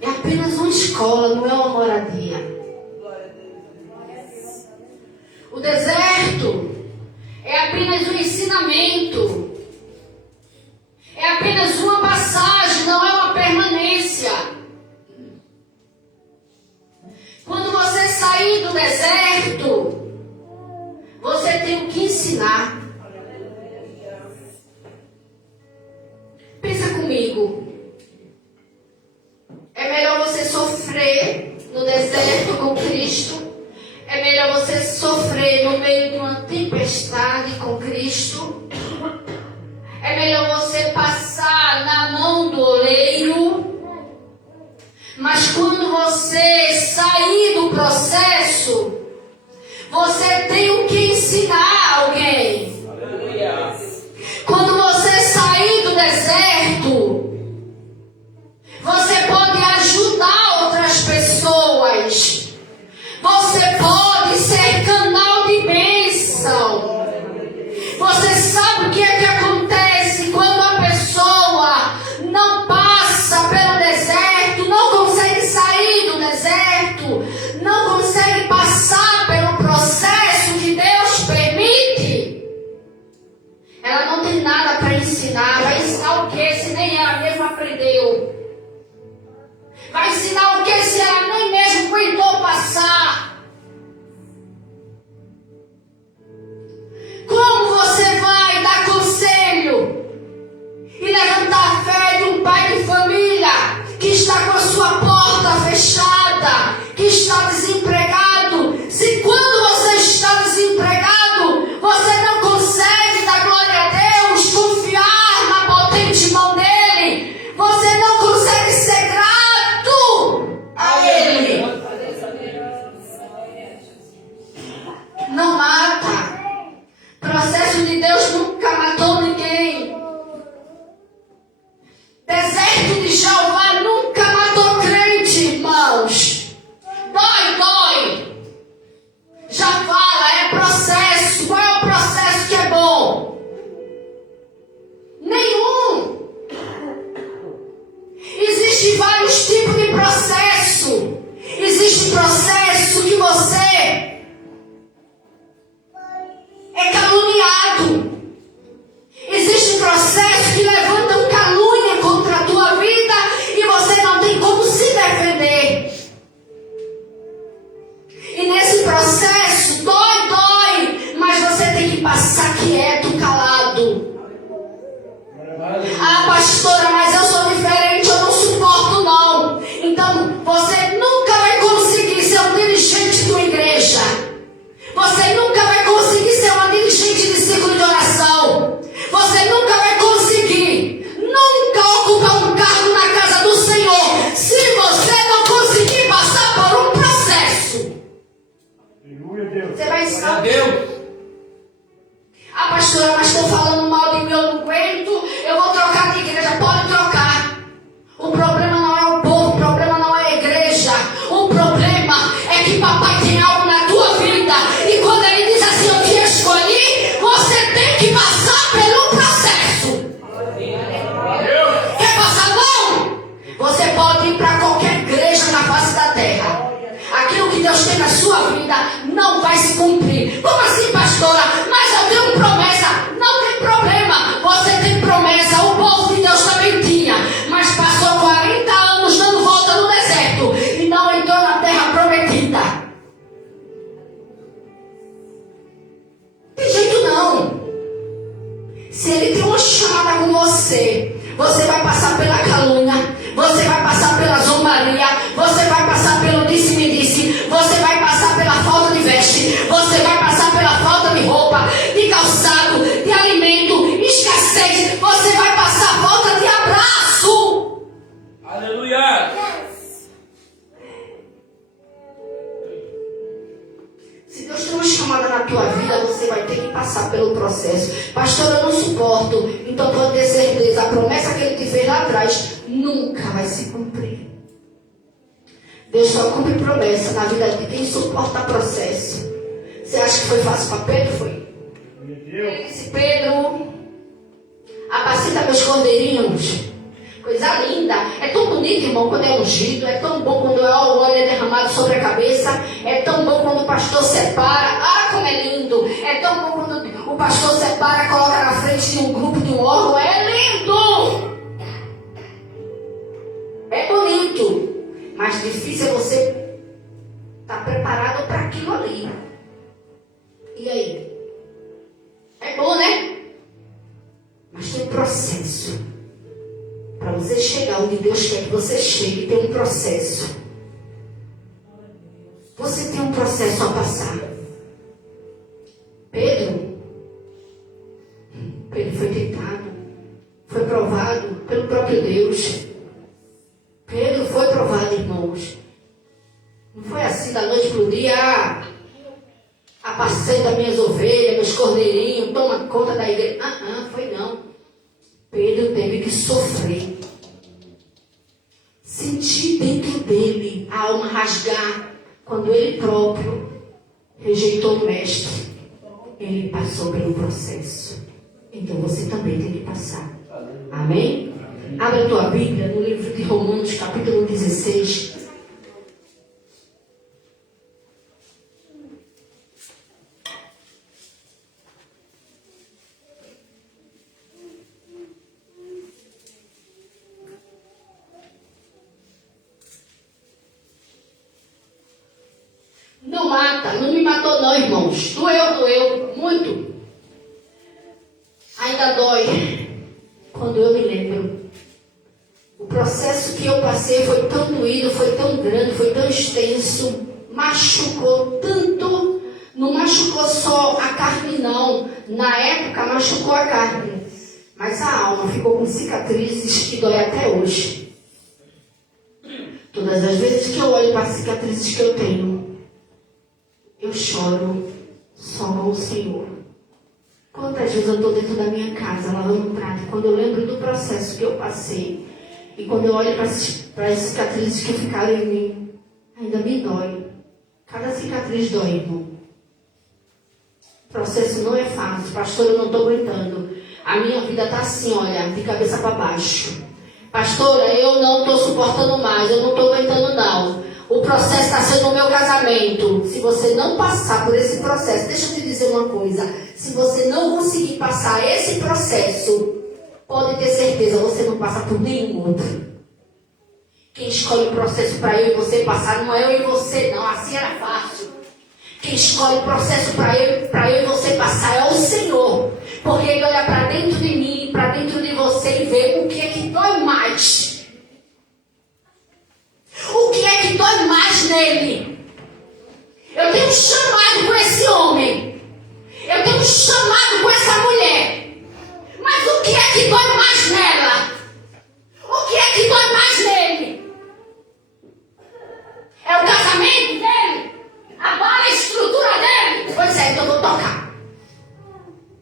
É apenas uma escola, não é uma moradia. O deserto é apenas um ensinamento. É apenas uma passagem, não é uma permanência. Quando você sair do deserto, você tem o que ensinar. Pensa comigo. É melhor você sofrer no deserto com Cristo. É melhor você sofrer no meio de uma tempestade com Cristo. É melhor você passar na mão do oleiro. Mas quando você sair do processo, você tem o que ensinar alguém. Quando você sair do deserto, você pode ajudar outras pessoas. Você pode ser canal de bênção. Você sabe o que é que acontece quando a pessoa não passa pelo deserto, não consegue sair do deserto, não consegue passar pelo processo que Deus permite? Ela não tem nada para ensinar. Vai ensinar o que se nem ela mesma aprendeu? Vai ensinar o que se ela nem mesmo aguentou passar? Como você vai dar conselho e levantar a fé de um pai de família que está com a sua porta fechada, que está desempregado, se quando você está desempregado, você não consegue dar glória a Deus, confiar na potente mão dele, você não consegue ser grato a ele? Não mata. Processo de Deus nunca matou ninguém. Deserto de Jeová nunca matou crente, irmãos. Dói. Já fala, é processo. Qual é o processo que é bom? Nenhum. Existem vários tipos de processo. Existe processo que você é caluniado. Existe processo que levantam calúnia contra a tua vida e você não tem como se defender. E nesse processo dói, mas você tem que passar quieto, calado. Ah, pastora, mas eu sou diferente, eu não suporto não. Então você nunca vai conseguir ser um dirigente de uma igreja. Você nunca vai conseguir ser uma dirigente de ciclo de oração. Você nunca vai conseguir ocupar um cargo na casa do Senhor se você não conseguir passar por um processo. Você vai ensinar Deus. Ah, pastora, mas estão falando mal de mim, eu não aguento, eu vou trocar de igreja. Pode trocar. O problema não é o povo, o problema não é a igreja. O problema é que papai tem algo na tua vida. E quando ele diz assim, eu te escolhi, você tem que passar pelo processo. Quer passar? Não! Você pode ir para qualquer igreja na face da terra. Aquilo que Deus tem na sua vida não vai se cumprir. Como assim, pastora? Mas eu tenho promessa. Não tem problema. Você tem promessa. O povo de Deus também tinha. Mas passou 40 anos dando volta no deserto e não entrou na terra prometida. Tem jeito não. Se ele tem uma chamada com você, você vai passar pela calúnia, você vai passar pela zombaria, você vai passar pelo disse-me-disse, você vai passar pela falta de veste, você vai passar pela falta de roupa, de calçado, de alimento, escassez, você vai passar falta de abraço. Aleluia! Se Deus tem uma chamada na tua vida, você vai ter que passar pelo processo. Pastor, eu não suporto. Então pode ter certeza, a promessa que ele te fez lá atrás nunca vai se cumprir. Deus só cumpre promessa na vida de quem suporta processo. Você acha que foi fácil para Pedro? Foi. Ele disse, Pedro, apacenta meus cordeirinhos. Coisa linda. É tão bonito, irmão, quando é ungido. É tão bom quando o óleo é derramado sobre a cabeça. É tão bom quando o pastor separa. Ah, como é lindo. É tão bom quando o pastor separa, coloca na frente de um grupo, de um órgão. É lindo. É bonito. Mas difícil é você estar preparado para aquilo ali. E aí? É bom, né? Mas tem um processo. Para você chegar onde Deus quer que você chegue, tem um processo. Você tem um processo a passar. Pedro foi tentado, foi provado pelo próprio Deus. Pedro foi provado, irmãos. Não foi assim da noite para o dia. Apacenta minhas ovelhas, meus cordeirinhos, toma conta da igreja. Foi não. Pedro teve que sofrer. Sentir dentro dele a alma rasgar. Quando ele próprio rejeitou o mestre, ele passou pelo processo. Então você também tem que passar. Amém? Abre a tua Bíblia no livro de Romanos, capítulo 16. Não mata, não me matou não, irmãos. Doeu, muito. Ainda dói quando eu me lembro. O processo que eu passei foi tão doído, foi tão grande, foi tão extenso. Machucou tanto. Não machucou só a carne não. Na época machucou a carne. Mas a alma ficou com cicatrizes que dói até hoje. Todas as vezes que eu olho para as cicatrizes que eu tenho, eu choro só ao Senhor. Quantas vezes eu estou dentro da minha casa, lavando um prato, quando eu lembro do processo que eu passei, e quando eu olho para as cicatrizes que ficaram em mim, ainda me dói. Cada cicatriz dói, irmão. O processo não é fácil. Pastor, eu não estou aguentando. A minha vida está assim, olha, de cabeça para baixo. Pastora, eu não estou suportando mais, eu não estou aguentando não. O processo está sendo o meu casamento. Se você não passar por esse processo, deixa eu te dizer uma coisa. Se você não conseguir passar esse processo, pode ter certeza, você não passa por nenhum outro. Quem escolhe o processo para eu e você passar, não é eu e você, não. Assim era fácil. Quem escolhe o processo para eu e você passar é o Senhor. Porque Ele olha para dentro de mim, para dentro de você e vê o que é que dói mais. O que é que dói mais nele? Eu tenho um chamado com esse homem. Eu tenho um chamado com essa mulher. Mas o que é que dói mais nela? O que é que dói mais nele? É o casamento dele? Abala a estrutura dele? Pois é, então eu vou tocar.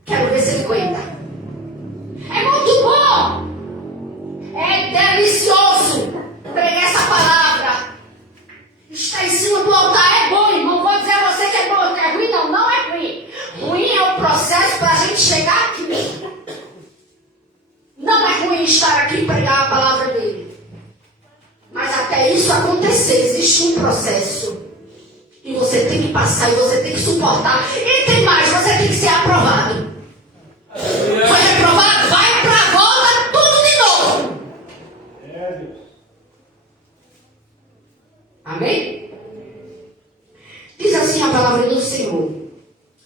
Quero ver se ele aguenta. É muito bom. É delicioso pregar essa palavra. Está em cima do altar é bom, irmão. Vou dizer a você que é bom, que é ruim, não. Não é ruim. Ruim é o processo para a gente chegar aqui. Não é ruim estar aqui e pregar a palavra dele. Mas até isso acontecer, existe um processo. E você tem que passar, e você tem que suportar. E tem mais, você tem que ser aprovado. Foi reprovado? Vai para a volta, tudo de novo. Amém? Diz assim a palavra do Senhor.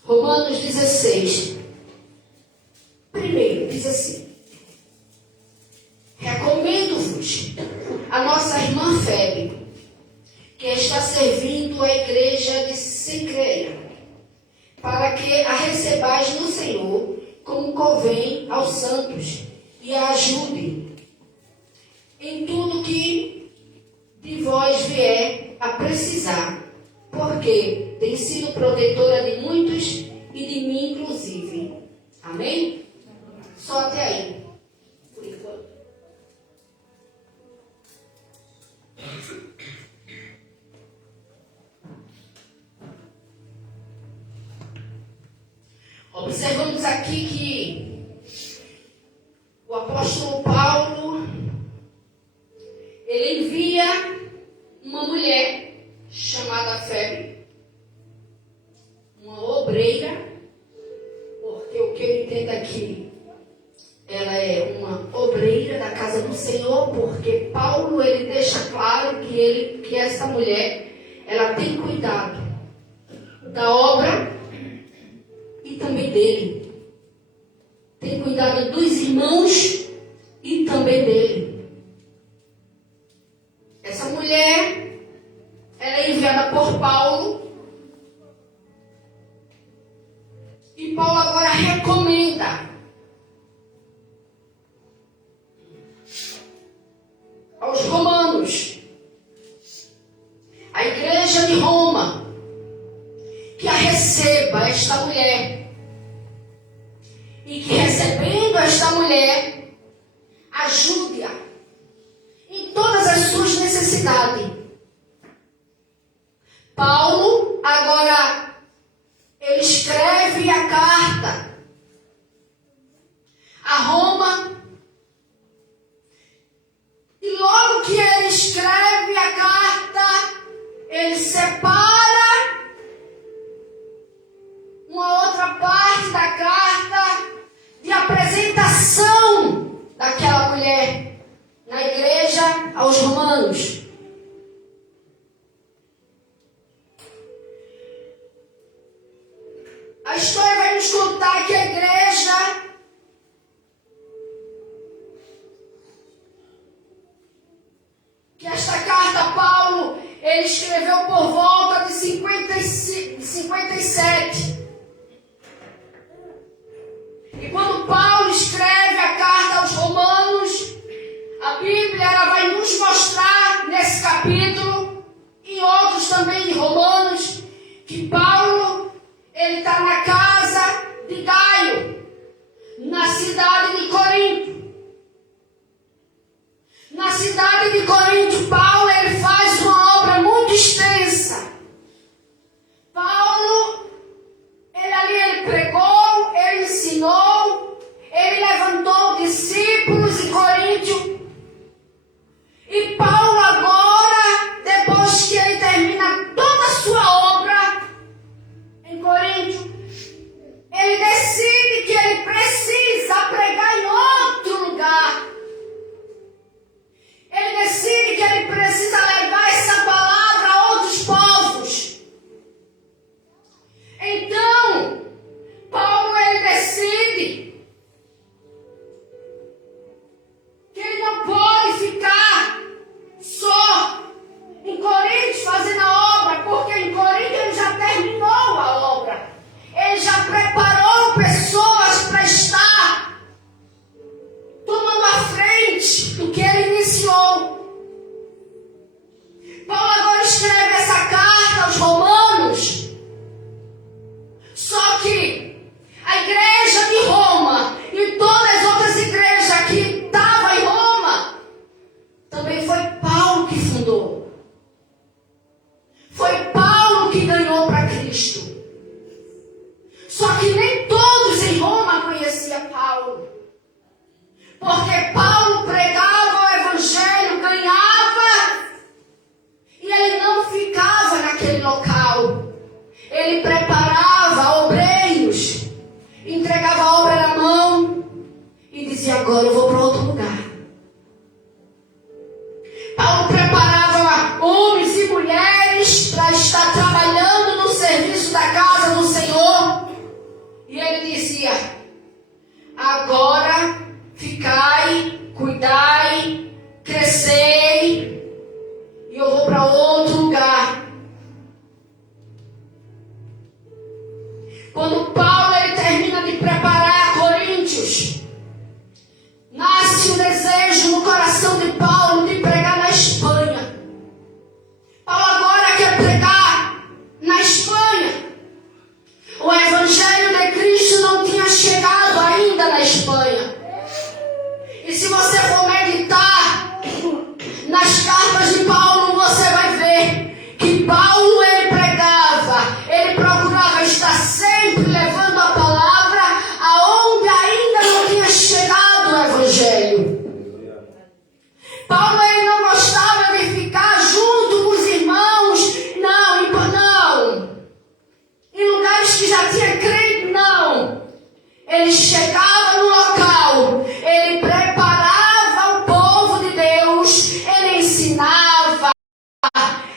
Romanos 16. Primeiro, diz assim. Recomendo-vos a nossa irmã Febe, que está servindo a igreja de Cencreia, para que a recebais no Senhor, como convém aos santos, e a ajude em tudo que de vós vier a precisar, porque tem sido protetora de muitos e de mim inclusive. Amém? Só até aí, por enquanto. Observamos aqui que o apóstolo Paulo que essa mulher, ela tem cuidado da obra e também dele. Tem cuidado dos irmãos e também dele. Essa mulher, ela é enviada por Paulo. E Paulo agora recomenda aos romanos, a igreja de Roma, que a receba esta mulher. E que recebendo esta mulher, ajude-a em todas as suas necessidades. Paulo, agora, ele escreve a carta a Roma. E logo que ele escreve a carta, ele separa uma outra parte da carta de apresentação daquela mulher na igreja aos romanos. A história vai nos contar que a igreja esta carta Paulo, ele escreveu por volta de 57. E quando Paulo escreve a carta aos romanos, a Bíblia ela vai nos mostrar nesse capítulo, e outros também de Romanos, que Paulo, ele está na casa de Gaio, na cidade de Corinto. Na cidade de Corinto, Paulo ele faz uma obra muito extensa. Paulo, ele pregou, ele ensinou, ele levantou discípulos em Corinto. E Paulo agora, depois que ele termina toda a sua obra em Corinto, ele decide que ele precisa pregar em outro lugar. Ele decide que ele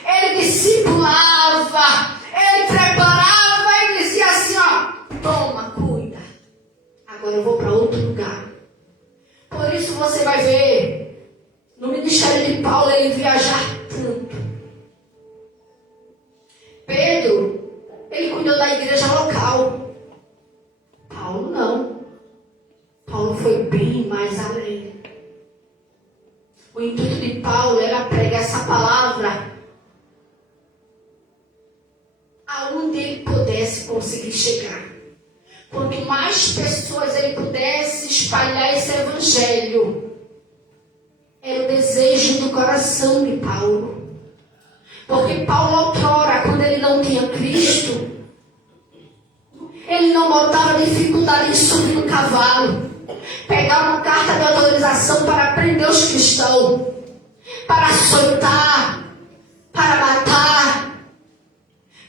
ele discipulava, ele preparava e dizia assim, ó, toma, cuida. Agora eu vou para outro lugar. Por isso você vai ver, no ministério de Paulo, ele viajar tanto. Pedro, ele cuidou da igreja local. Paulo não. Paulo foi bem mais além. O intuito de Paulo era pregar essa palavra aonde ele pudesse conseguir chegar. Quanto mais pessoas ele pudesse espalhar esse evangelho, era o desejo do coração de Paulo. Porque Paulo, outrora, quando ele não tinha Cristo, ele não botava dificuldade em subir no cavalo, pegar uma carta de autorização para prender os cristãos, para açoitar, para matar.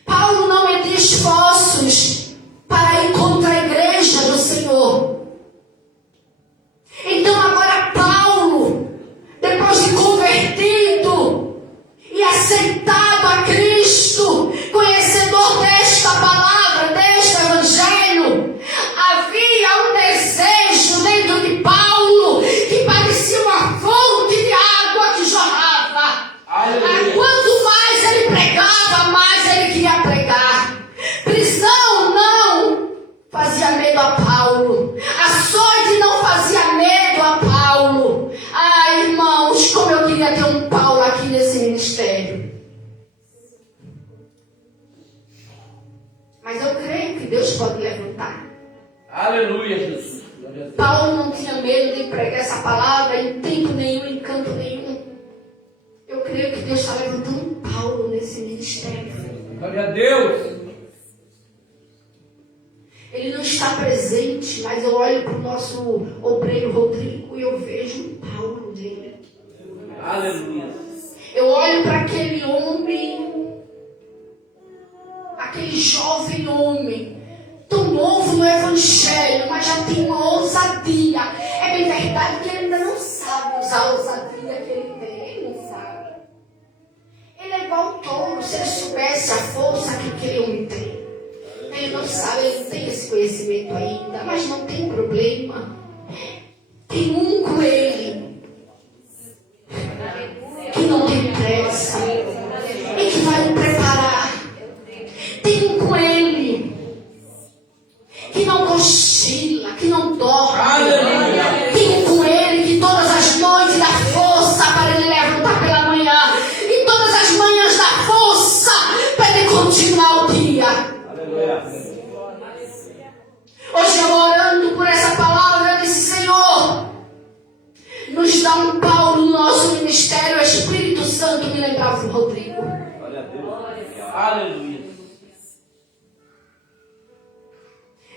Paulo não media esforços para ir contra a igreja do Senhor. Então agora Paulo, depois de convertido e aceitado a Cristo, conhecedor desta palavra, deste evangelho, havia um desejo dentro de Paulo que parecia uma fonte de água que jorrava. Quanto mais ele pregava, mais ele queria pregar. Prisão não fazia medo a Paulo. Açoite não fazia medo a Paulo. Ah, irmãos, como eu queria ter um Paulo aqui nesse ministério. Mas eu creio que Deus pode levantar. Aleluia, Jesus. Paulo não tinha medo de pregar essa palavra em tempo nenhum, em canto nenhum. Eu creio que Deus está levantando um Paulo nesse ministério. Glória a Deus. Ele não está presente, mas eu olho para o nosso obreiro Rodrigo e eu vejo um Paulo nele. Aleluia. Eu olho para aquele homem, aquele jovem homem, tão novo no evangelho, mas já tem uma ousadia. É bem verdade que ele ainda não sabe usar a ousadia que ele tem. Ele não sabe. Ele é igual um touro. Se ele soubesse a força que aquele homem tem. Ele não sabe, ele não tem esse conhecimento ainda, mas não tem problema. Tem um com ele que não tem pressa e que vai lhe preparar. Tem um com ele que não cochila, que não dorme. Tem um com ele que todas as noites dá força para ele levantar pela manhã e todas as manhãs dá força para ele continuar o dia. Hoje eu orando por essa palavra, eu disse, Senhor, nos dá um Paulo no nosso ministério. O Espírito Santo me lembrava do Rodrigo. Glória a Deus. Aleluia.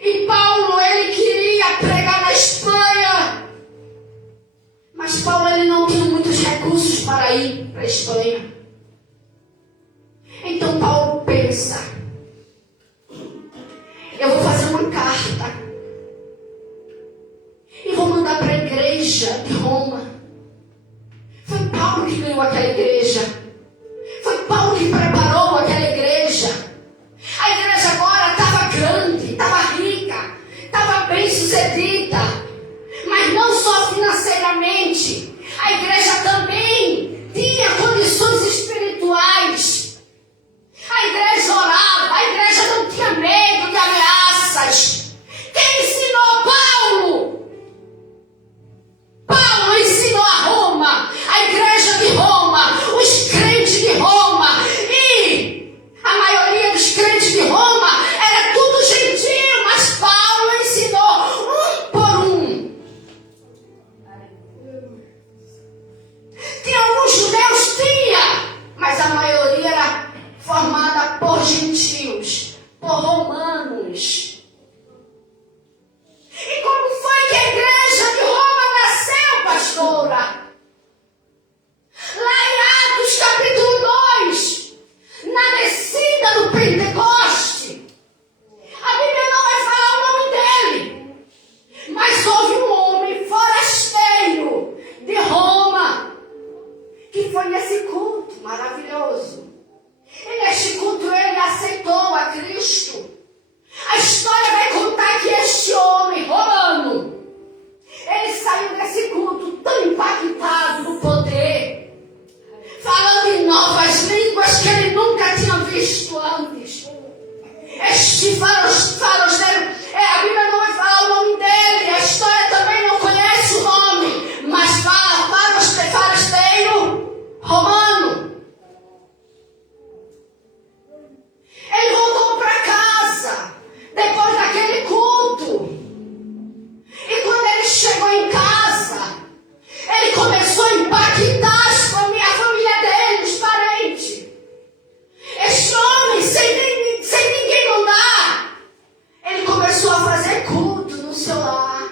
E Paulo, ele queria pregar na Espanha. Mas Paulo, ele não tinha muitos recursos para ir para a Espanha. Então Paulo pensa, eu vou fazer uma carta e vou mandar para a igreja de Roma. Foi Paulo que ganhou aquela igreja. Foi Paulo que preparou aquela igreja. A igreja agora estava grande, estava rica, estava bem sucedida. Mas não só financeiramente. A igreja também tinha condições espirituais. A igreja orava, a igreja não tinha medo de ameaças. Quem ensinou Paulo? Paulo ensinou a Roma, a igreja de Roma, os crentes de Roma. E a maioria dos crentes de Roma era tudo gentil, mas Paulo ensinou um por um. de farasteiro. A Bíblia não vai falar o nome dele, a história também não conhece o nome, mas fala farasteiro romano. Ele voltou para casa depois daquele culto. E quando ele chegou em casa, ele começou a impactar a família dele, os parentes. Este homem, sem ninguém mandar, ele começou a fazer culto no seu lar.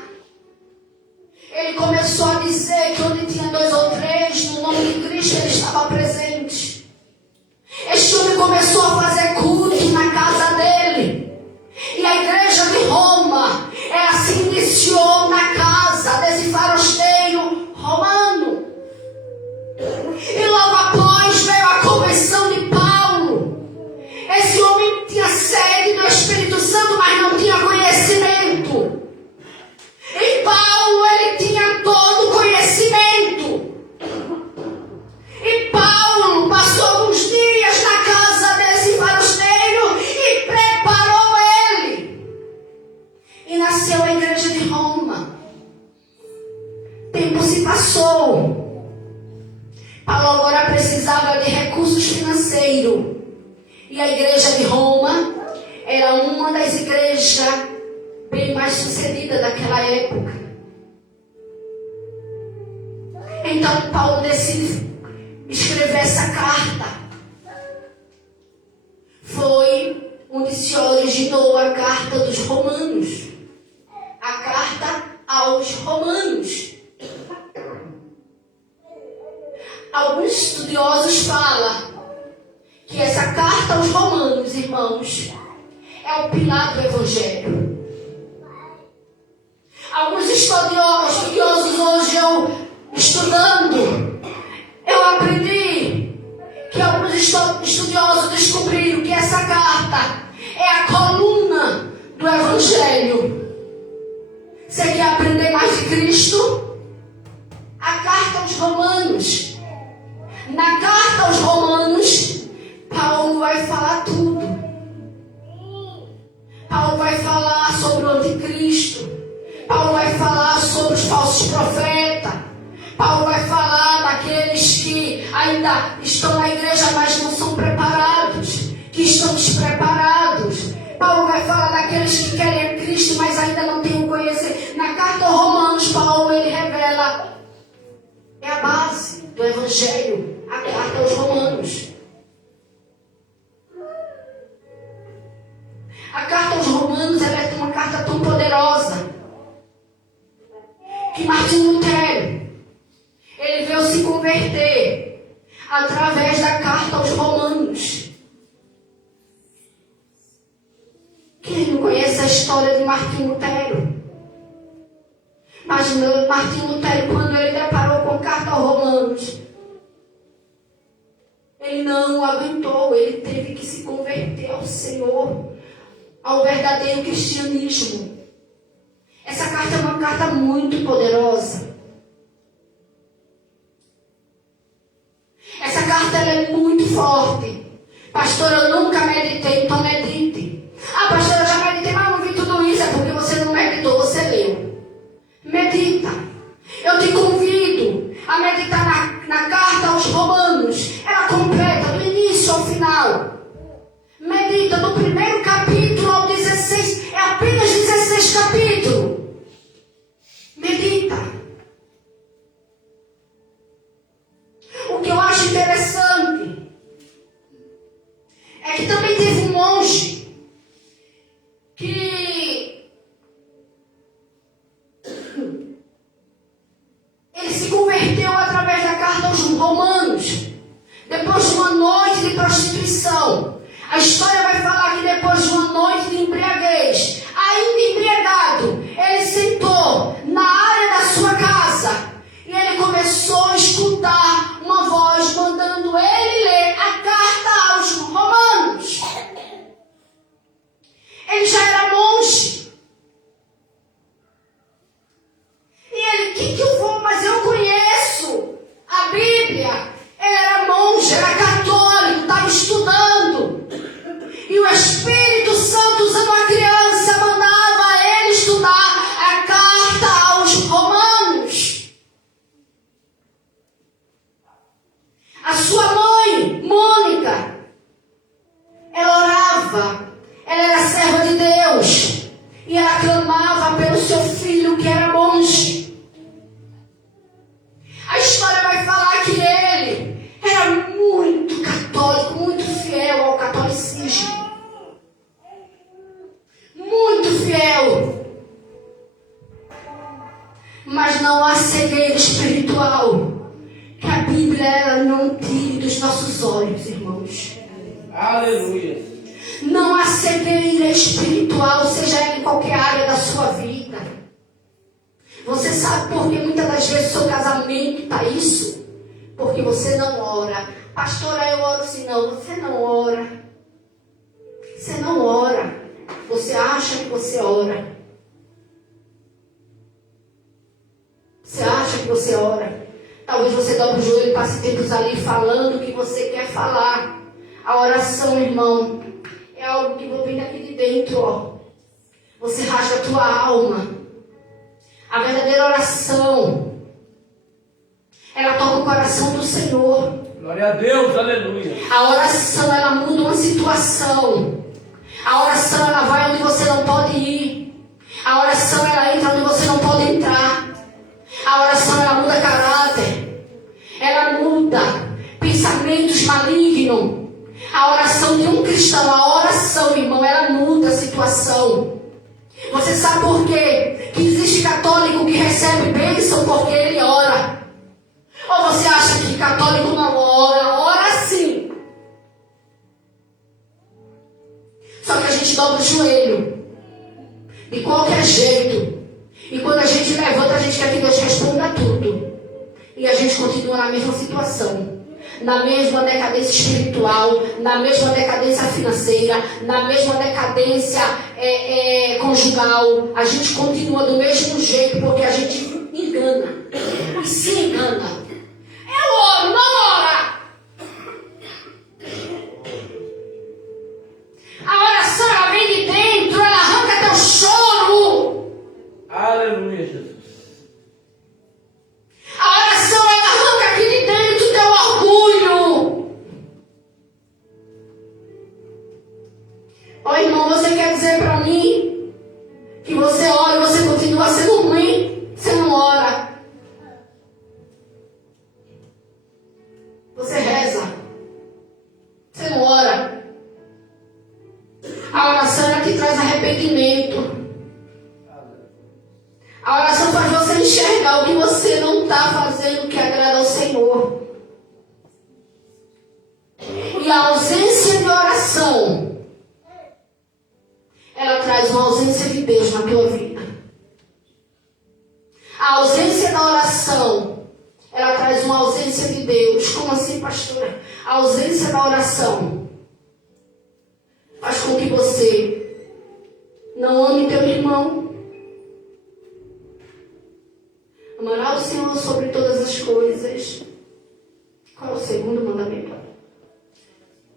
Ele começou a dizer que onde tinha 2 ou 3, no nome de Cristo, ele estava presente. Este homem começou a fazer culto na casa dele. E a igreja de Roma, ela se iniciou na casa desse farasteiro romano. E logo após veio a conversão de Paulo. Esse homem tinha sede do Espírito Santo, mas não tinha conhecimento. E Paulo, ele tinha todo o conhecimento. E Paulo passou alguns dias na casa desse farasteiro e preparou ele. E nasceu a igreja de Roma. Tempo se passou. Paulo agora precisava de recursos financeiros. E a igreja de Roma era uma das igrejas bem mais sucedidas daquela época. Então Paulo decide escrever essa carta. Foi onde se originou a carta dos Romanos. A carta aos Romanos. Alguns estudiosos falam que essa carta aos Romanos, irmãos, é o pilar do Evangelho. Alguns estudiosos hoje, eu estudando, eu aprendi que alguns estudiosos descobriram que essa carta é a coluna do Evangelho. Você quer aprender mais de Cristo? A carta aos Romanos. Na carta aos Romanos, Paulo vai falar tudo. Paulo vai falar sobre o anticristo. Paulo vai falar sobre os falsos profetas. Paulo vai falar daqueles que ainda estão na igreja, mas não são preparados, que estão despreparados. Paulo vai falar daqueles que querem Cristo, mas ainda não têm o conhecimento. Na carta aos Romanos, Paulo, ele revela, é a base do Evangelho, a carta aos Romanos. A carta aos Romanos, ela é uma carta tão poderosa que Martinho Lutero, ele veio se converter através da carta aos Romanos. Quem não conhece a história de Martinho Lutero? Mas Martinho Lutero, quando ele deparou com a carta aos Romanos, ele não aguentou, ele teve que se converter ao Senhor, ao verdadeiro cristianismo. Essa carta é uma carta muito poderosa. Essa carta ela é muito forte. Pastora, eu nunca meditei, então medite. Ah, pastora, eu já meditei, mas não vi tudo isso. É porque você não meditou, você leu. Medita. Eu te convido a meditar na carta aos Romanos. Ela completa, do início ao final. Medita do primeiro capítulo ao 16. É apenas 16 capítulos. Medita. O que eu acho interessante é que também teve um monge que ele se converteu através da carta aos Romanos, depois de uma noite de prostituição. A história vai falar que depois de uma noite de embriaguez, ainda embriagado, ele sentou na área da sua casa e ele começou a escutar uma voz mandando ele ler a carta aos Romanos. Ele já era monge. E ele, que eu vou? Mas eu conheço a Bíblia. Ele era monge, era católico, estava estudando. E o Espírito Santo, usando os olhos, irmãos. Aleluia. Não há cegueira espiritual, seja em qualquer área da sua vida. Você sabe por que muitas das vezes o seu casamento está isso? Porque você não ora. Pastora, eu oro sim. Não, você não ora. Você não ora. Você acha que você ora. Você acha que você ora. Talvez você dobre o joelho e passe tempos ali falando o que você quer falar. A oração, irmão, é algo que vem daqui de dentro, ó. Você rasga a tua alma. A verdadeira oração, ela toca o coração do Senhor. Glória a Deus, aleluia. A oração, ela muda uma situação. A oração, ela vai onde você não pode ir. A oração, ela entra onde você não pode entrar. A oração, ela muda caráter. Ela muda pensamentos malignos. A oração de um cristão, a oração, irmão, ela muda a situação. Você sabe por quê? Que existe católico que recebe bênção porque ele ora. Ou você acha que católico não ora? Ora sim. Só que a gente dobra o joelho. De qualquer jeito. E quando a gente levanta, a gente quer que Deus responda tudo. E a gente continua na mesma situação. Na mesma decadência espiritual, na mesma decadência financeira, na mesma decadência conjugal. A gente continua do mesmo jeito porque a gente engana. E se engana. Eu oro, não ora. A oração, ela vem de dentro, ela arranca teu choro. Aleluia, Jesus. A oração, ela arranca aqui de dentro teu orgulho. Ó irmão, você quer dizer para mim que você ora e você continua sendo ruim? Você não ora. Você reza. Você não ora. A oração, ela te traz arrependimento. A oração faz você enxergar o que você não está fazendo que agrada ao Senhor. E a ausência de oração, ela traz uma ausência de Deus na tua vida. A ausência da oração, ela traz uma ausência de Deus. Como assim, pastora? A ausência da oração faz com que você não ame teu irmão. Amará o Senhor sobre todas as coisas. Qual é o segundo mandamento?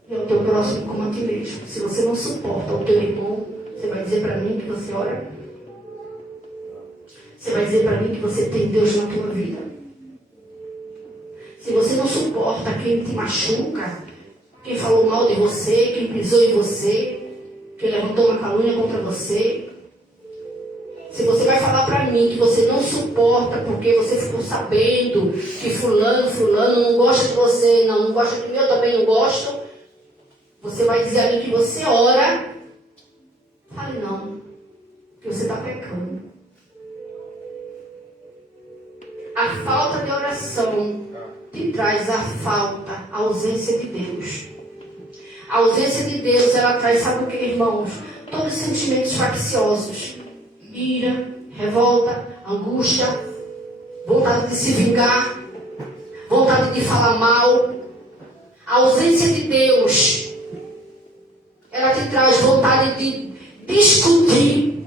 E ao teu próximo como a ti mesmo. Se você não suporta o teu irmão, você vai dizer para mim que você ora? Você vai dizer para mim que você tem Deus na tua vida? Se você não suporta quem te machuca, quem falou mal de você, quem pisou em você, quem levantou uma calúnia contra você, se você vai falar para mim que você não suporta porque você ficou sabendo que fulano não gosta de você, não gosta de mim, eu também não gosto, você vai dizer a mim que você ora, fale não, que você está pecando. A falta de oração te traz a falta, a ausência de Deus. A ausência de Deus, ela traz, sabe o que, irmãos? Todos os sentimentos facciosos. Ira, revolta, angústia, vontade de se vingar, vontade de falar mal. A ausência de Deus, ela te traz vontade de discutir.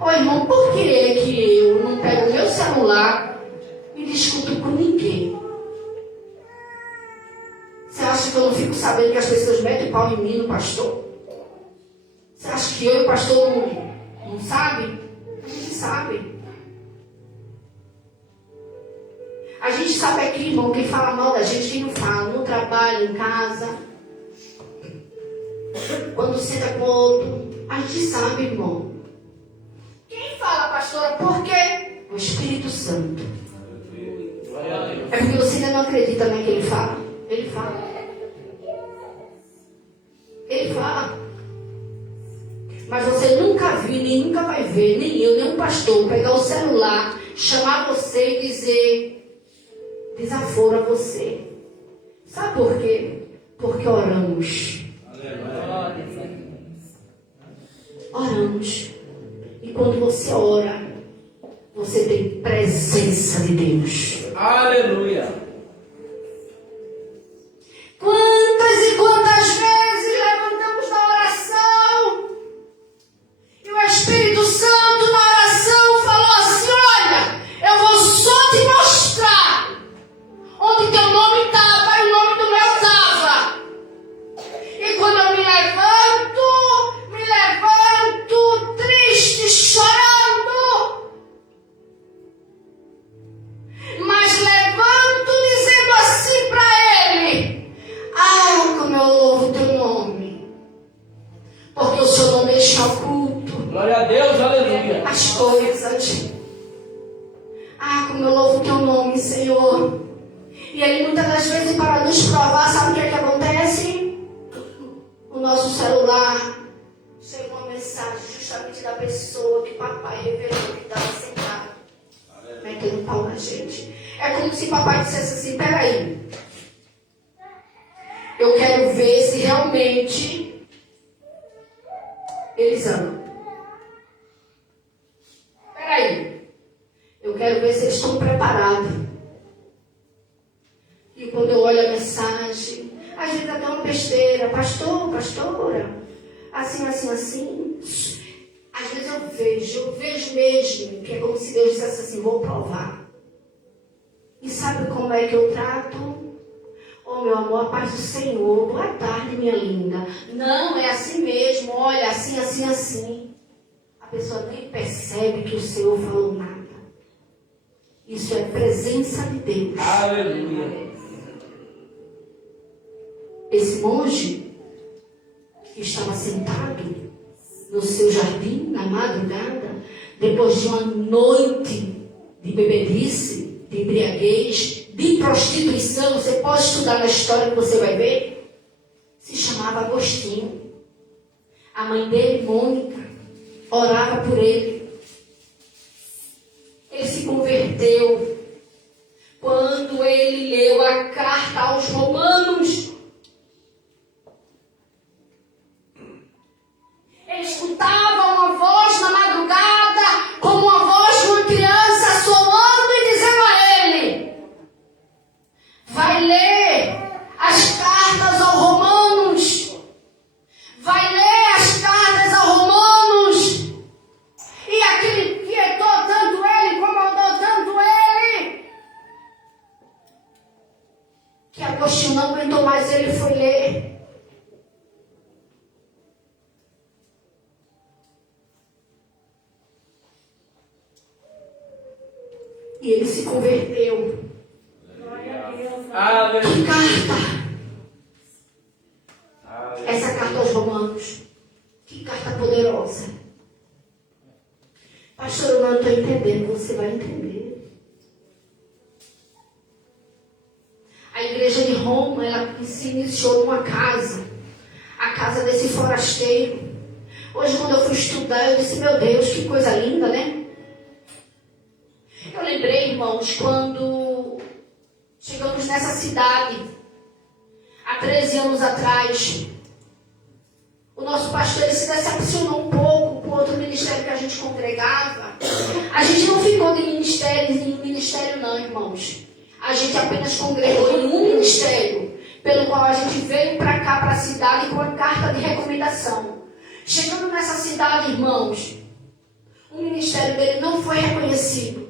Ô irmão, por que é que eu não pego o meu celular e discuto com ninguém? Você acha que eu não fico sabendo que as pessoas metem pau em mim, no pastor? Você acha que eu e o pastor não sabe? A gente sabe. A gente sabe aqui, irmão, quem fala mal da gente, quem não fala, no trabalho, em casa. Quando senta com outro, a gente sabe, irmão. Quem fala, pastora, por quê? O Espírito Santo. É porque você ainda não acredita, né, que ele fala? Ele fala. Ele fala. Mas você nunca viu, nem nunca vai ver, nem eu, nem um pastor, pegar o celular, chamar você e dizer, desafora você. Sabe por quê? Porque oramos. Oramos. E quando você ora, você tem presença de Deus. Aleluia. Quantas e quantas vezes levantamos na oração e o Espírito Santo na oração falou assim: olha, eu vou só te mostrar onde teu nome estava e o nome do meu estava. E quando eu me levanto triste, chorando, mas levanto dizendo assim para ele: ah, como eu louvo teu nome, porque o seu nome está oculto. Glória a Deus, aleluia. As coisas. Ah, como eu louvo teu nome, Senhor. E ele muitas das vezes, para nos provar, sabe o que é que acontece? O nosso celular chega uma mensagem justamente da pessoa que papai revelou que estava sentado, metendo pau na gente. É como se papai dissesse assim: peraí, eu quero ver se realmente eles amam. Peraí, eu quero ver se eles estão preparados. E quando eu olho a mensagem, às vezes até uma besteira: pastor, pastora, assim. Às vezes eu vejo mesmo, que é como se Deus dissesse assim: vou provar. E sabe como é que eu trato? Oh, meu amor, a paz do Senhor, boa tarde, minha linda. Não, é assim mesmo, olha, assim. A pessoa nem percebe que o Senhor falou nada. Isso é presença de Deus. Aleluia. Esse monge que estava sentado no seu jardim, na madrugada, depois de uma noite de bebedice, de embriaguez, de prostituição, você pode estudar na história que você vai ver, se chamava Agostinho. A mãe dele, Mônica, orava por ele. Ele se converteu quando ele leu a carta aos Romanos. Ele escutava uma voz na madrugada, como a voz de uma criança soando e dizendo a ele: vai ler as cartas aos Romanos, vai ler as cartas aos Romanos. E aquilo quietou tanto ele, incomodou tanto ele, que Agostinho não aguentou mais, ele foi ler. E ele se converteu. Aleluia. Que carta? Essa carta aos Romanos. Que carta poderosa. Pastor, eu não estou entendendo. Você vai entender. A igreja de Roma, ela se iniciou numa casa. A casa desse forasteiro. Hoje, quando eu fui estudar, eu disse: meu Deus, que coisa linda, né? Eu lembrei, irmãos, quando chegamos nessa cidade, há 13 anos atrás, o nosso pastor ele se decepcionou um pouco com outro ministério que a gente congregava. A gente não ficou de ministério em ministério não, irmãos. A gente apenas congregou em um ministério, pelo qual a gente veio para cá, para a cidade, com a carta de recomendação. Chegando nessa cidade, irmãos, o ministério dele não foi reconhecido.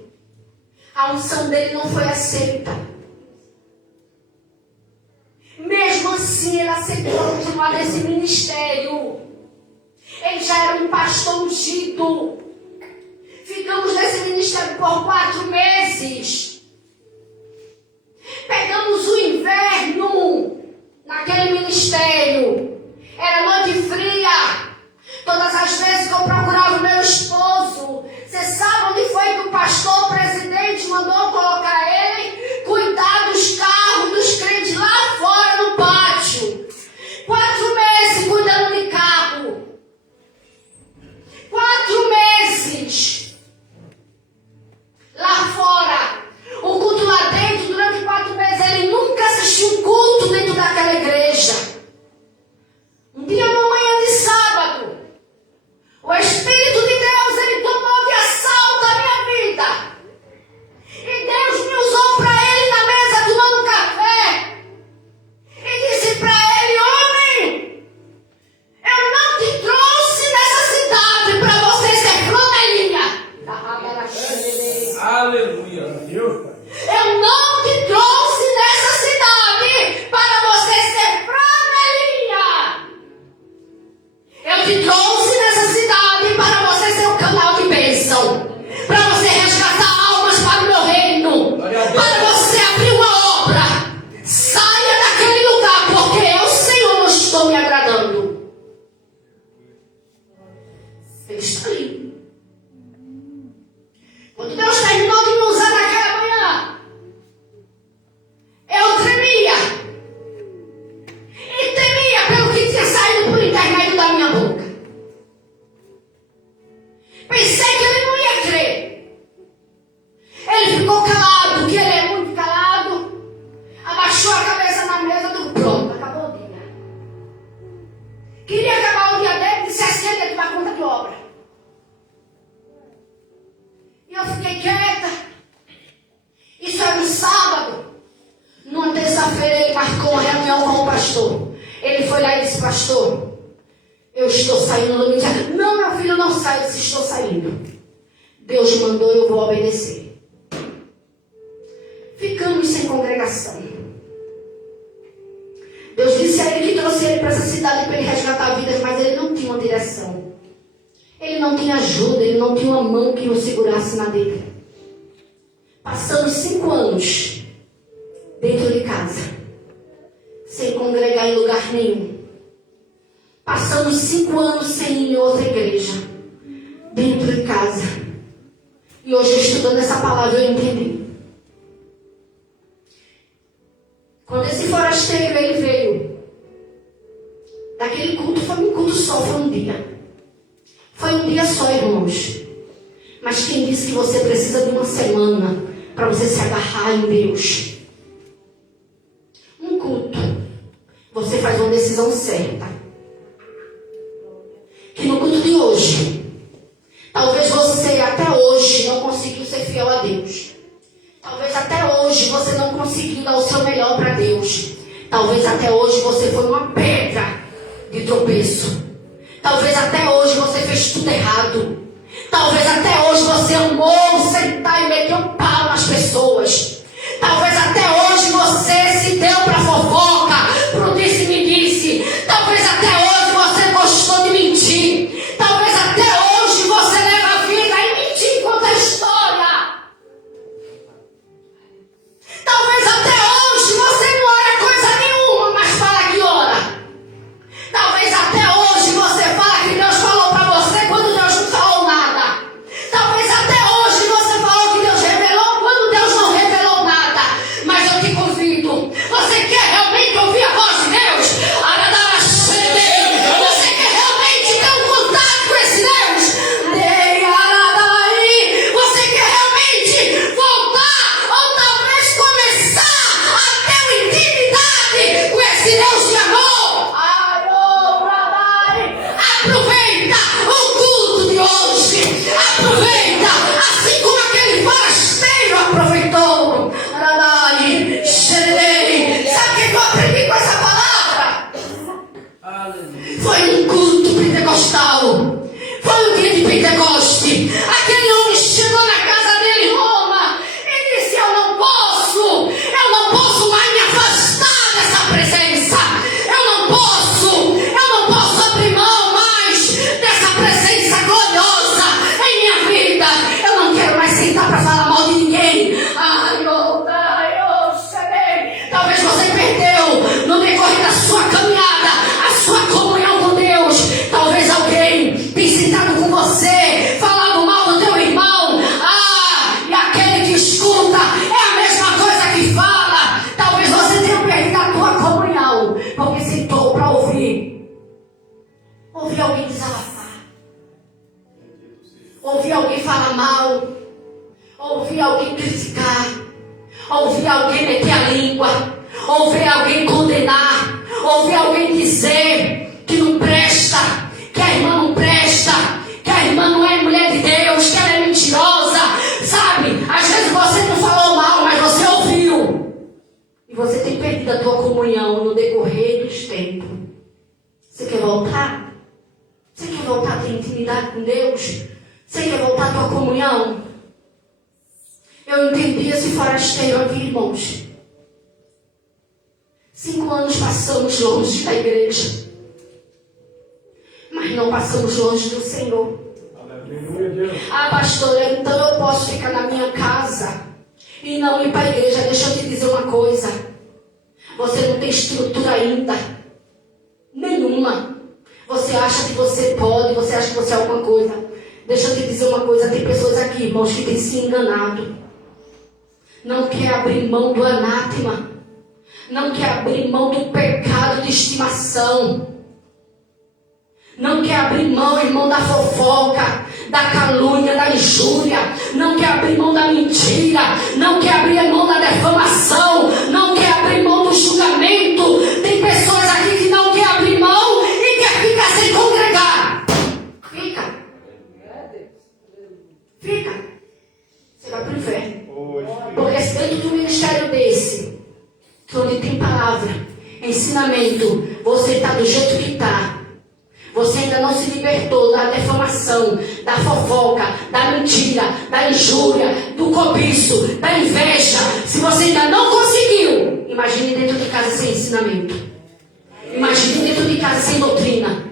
A unção dele não foi aceita. Mesmo assim, ele aceitou continuar nesse ministério. Ele já era um pastor ungido. Ficamos nesse ministério por 4 meses. Pegamos o inverno naquele ministério. Era noite fria. Todas as vezes que eu procurava o meu esposo, você sabe onde foi que o pastor, o presidente, mandou colocar ele? Cuidar dos carros dos crentes lá fora no pátio. 4 meses cuidando de carro. 4 meses lá fora. O culto lá dentro, durante 4 meses, ele nunca assistiu um culto pastor. Ele foi lá e disse, pastor, eu estou saindo do ministério. Não, meu filho, não sai. Eu disse, estou saindo. Deus mandou, eu vou obedecer. Ficamos sem congregação. Deus disse a ele que trouxe ele para essa cidade para ele resgatar vidas, mas ele não tinha uma direção. Ele não tinha ajuda, ele não tinha uma mão que o segurasse na dele. Passamos 5 anos dentro de casa, sem congregar em lugar nenhum. Passamos 5 anos sem ir em outra igreja, dentro de casa. E hoje, estudando essa palavra, eu entendi. Quando esse forasteiro ele veio, daquele culto, foi um culto só, foi um dia. Foi um dia só, irmãos. Mas quem disse que você precisa de uma semana para você se agarrar em Deus? Um culto, você faz uma decisão certa. Que no culto de hoje, talvez você até hoje não conseguiu ser fiel a Deus. Talvez até hoje você não conseguiu dar o seu melhor para Deus. Talvez até hoje você foi uma pedra de tropeço. Talvez até hoje você fez tudo errado. Talvez até hoje você amou sentar e meter um pau nas pessoas. Talvez até hoje você se deu para fofoca, pro disse-me-disse. Talvez até hoje você gostou de mentir. Talvez até hoje você leva a vida e mentir conta a história. Talvez até hoje você não ora coisa nenhuma, mas fala que ora. Talvez até hoje você fala que Deus falou para você quando Deus não falou nada. Talvez até hoje você falou que Deus revelou quando Deus não revelou nada. Mas eu te convido, você quer realmente ouvir a voz de Deus? Você quer realmente ter um contato com esse Deus? Você quer realmente voltar ou talvez começar a ter uma intimidade com esse Deus de amor? Aproveita o culto de hoje. Aproveita, assim como aquele forasteiro aproveitou. Sabe o que eu aprendi com essa palavra? Aleluia. Foi um culto pentecostal. Foi um dia de Pentecoste. Aquele homem chegou na casa dele em Roma e disse, eu não posso mais me afastar dessa presença. Eu não posso abrir mão mais dessa presença gloriosa em minha vida. Eu não quero mais sentar para falar mal de ninguém. Talvez você perdeu no decorrer da sua caminhada a sua comunhão com Deus. Talvez alguém tenha sentado com você, falado mal do teu irmão. E aquele que escuta é a mesma coisa que fala. Talvez você tenha perdido a tua comunhão porque sentou para ouvir alguém desabafar, ouvir alguém falar mal, ouvir alguém criticar, ouvir alguém meter a língua, ouvir alguém condenar, ouvir alguém dizer que não presta, que a irmã não presta, que a irmã não é mulher de Deus, que ela é mentirosa, sabe? Às vezes você não falou mal, mas você ouviu. E você tem perdido a tua comunhão no decorrer dos tempos. Você quer voltar? Você quer voltar a ter intimidade com Deus? Você quer voltar à tua comunhão? Eu entendi esse forasteiro aqui, irmãos. 5 anos passamos longe da igreja, mas não passamos longe do Senhor. Pastora, então eu posso ficar na minha casa e não ir para a igreja. Deixa eu te dizer uma coisa. Você não tem estrutura ainda nenhuma. Você acha que você pode, você acha que você é alguma coisa. Deixa eu te dizer uma coisa. Tem pessoas aqui, irmãos, que têm se enganado. Não quer abrir mão do anátema. Não quer abrir mão do pecado de estimação. Não quer abrir mão, irmão, da fofoca, da calúnia, da injúria. Não quer abrir mão da mentira. Não quer abrir mão da defamação. Não quer abrir mão do julgamento. Tem pessoas aqui que não quer abrir mão e quer ficar sem congregar. Fica. Você vai para o inferno. Porque dentro de um ministério desse, onde tem palavra, ensinamento, você está do jeito que está. Você ainda não se libertou da defamação, da fofoca, da mentira, da injúria, do cobiço, da inveja. Se você ainda não conseguiu, imagine dentro de casa sem ensinamento. Imagine dentro de casa sem doutrina.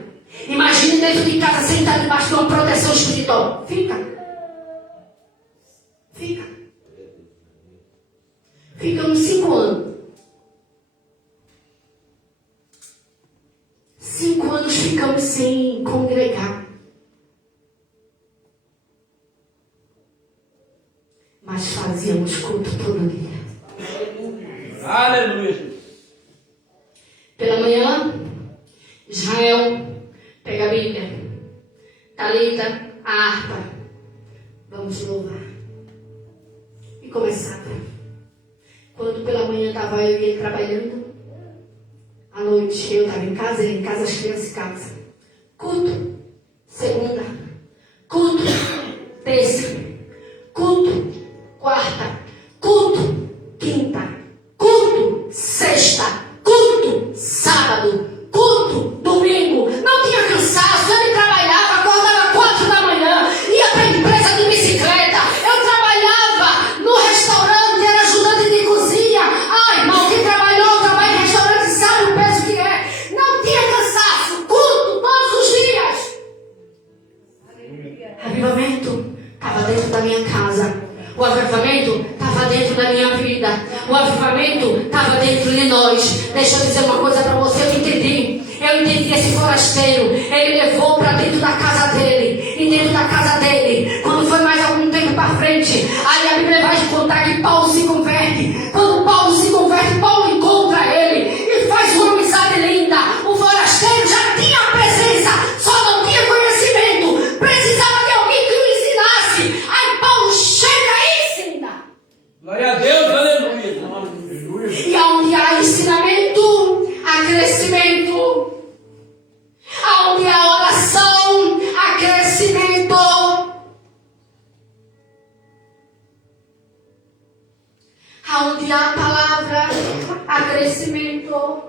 Imagine dentro de casa sem estar debaixo de uma proteção espiritual. Fica. Fica uns 5 anos. 5 anos ficamos sem congregar. Mas fazíamos culto todo dia. Aleluia. Pela manhã, Israel pega a Bíblia. Talita, a harpa. Vamos louvar. E começava. Quando pela manhã estava eu e ele trabalhando, à noite eu estava em casa, ele em casa, as crianças em casa. Culto, segunda. Culto, terça. Culto, quarta. Culto, quinta. Culto, sexta. Culto, sábado. Culto, domingo. Não tinha cansaço, ele trabalhava, acordava 4 da manhã, ia para a empresa de bicicleta. Eu trabalhava no restaurante, era ajudante de cozinha. Ai, irmão, quem trabalha em restaurante sabe o peso que é. Não tinha cansaço, culto todos os dias. Avivamento estava dentro da minha casa. O avivamento estava dentro da minha vida. O avivamento estava dentro de nós. Deixa eu dizer uma coisa para você, eu entendi esse forasteiro. Ele levou para dentro da casa dele. E dentro da casa dele, quando foi mais algum tempo para frente, aí a Bíblia vai contar que Paulo se converte. Quando Paulo se converte, Paulo encontra ele e faz uma amizade linda. O forasteiro já tinha a presença, só não tinha conhecimento. Precisava de alguém que o ensinasse. Aí Paulo chega e ensina. Glória a Deus, aleluia. E onde há ensinamento, há crescimento. Onde há oração, há crescimento. Onde há palavra, há crescimento.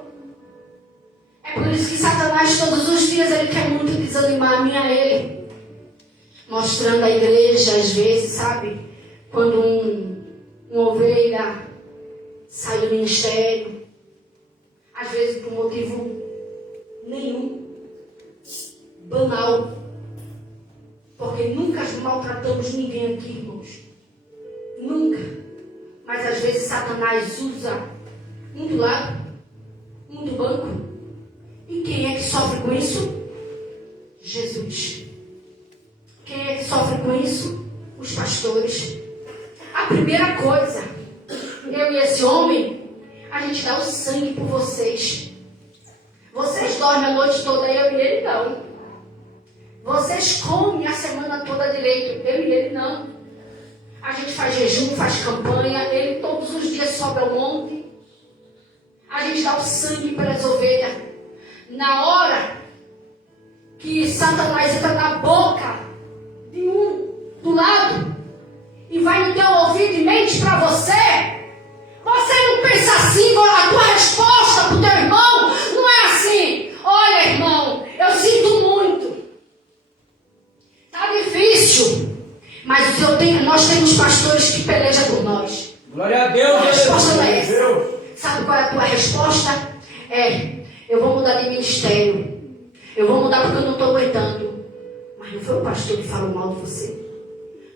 É por isso que Satanás todos os dias ele quer muito desanimar a mim e a ele. Mostrando a igreja, às vezes, sabe? Quando uma ovelha sai do ministério, às vezes por motivo nenhum, banal, porque nunca maltratamos ninguém aqui, irmãos, nunca. Mas às vezes Satanás usa um do lado, um do banco. E quem é que sofre com isso? Jesus. Quem é que sofre com isso? Os pastores. A primeira coisa, eu e esse homem, a gente dá o sangue por vocês. Vocês dormem a noite toda, eu e ele não. Vocês comem a semana toda direito, eu e ele não. A gente faz jejum, faz campanha, ele todos os dias sobe ao monte. A gente dá o sangue pelas ovelhas. Na hora que Satanás entra na boca de um do lado e vai no teu ouvido e mente para você, você não pensa assim, a tua resposta para o teu irmão não é assim: olha, irmão, eu sinto muito, tá difícil, mas nós temos pastores que pelejam por nós. Glória a Deus. A resposta não é essa. Sabe qual é a tua resposta? Eu vou mudar de ministério, eu vou mudar porque eu não estou aguentando. Mas não foi o pastor que falou mal de você,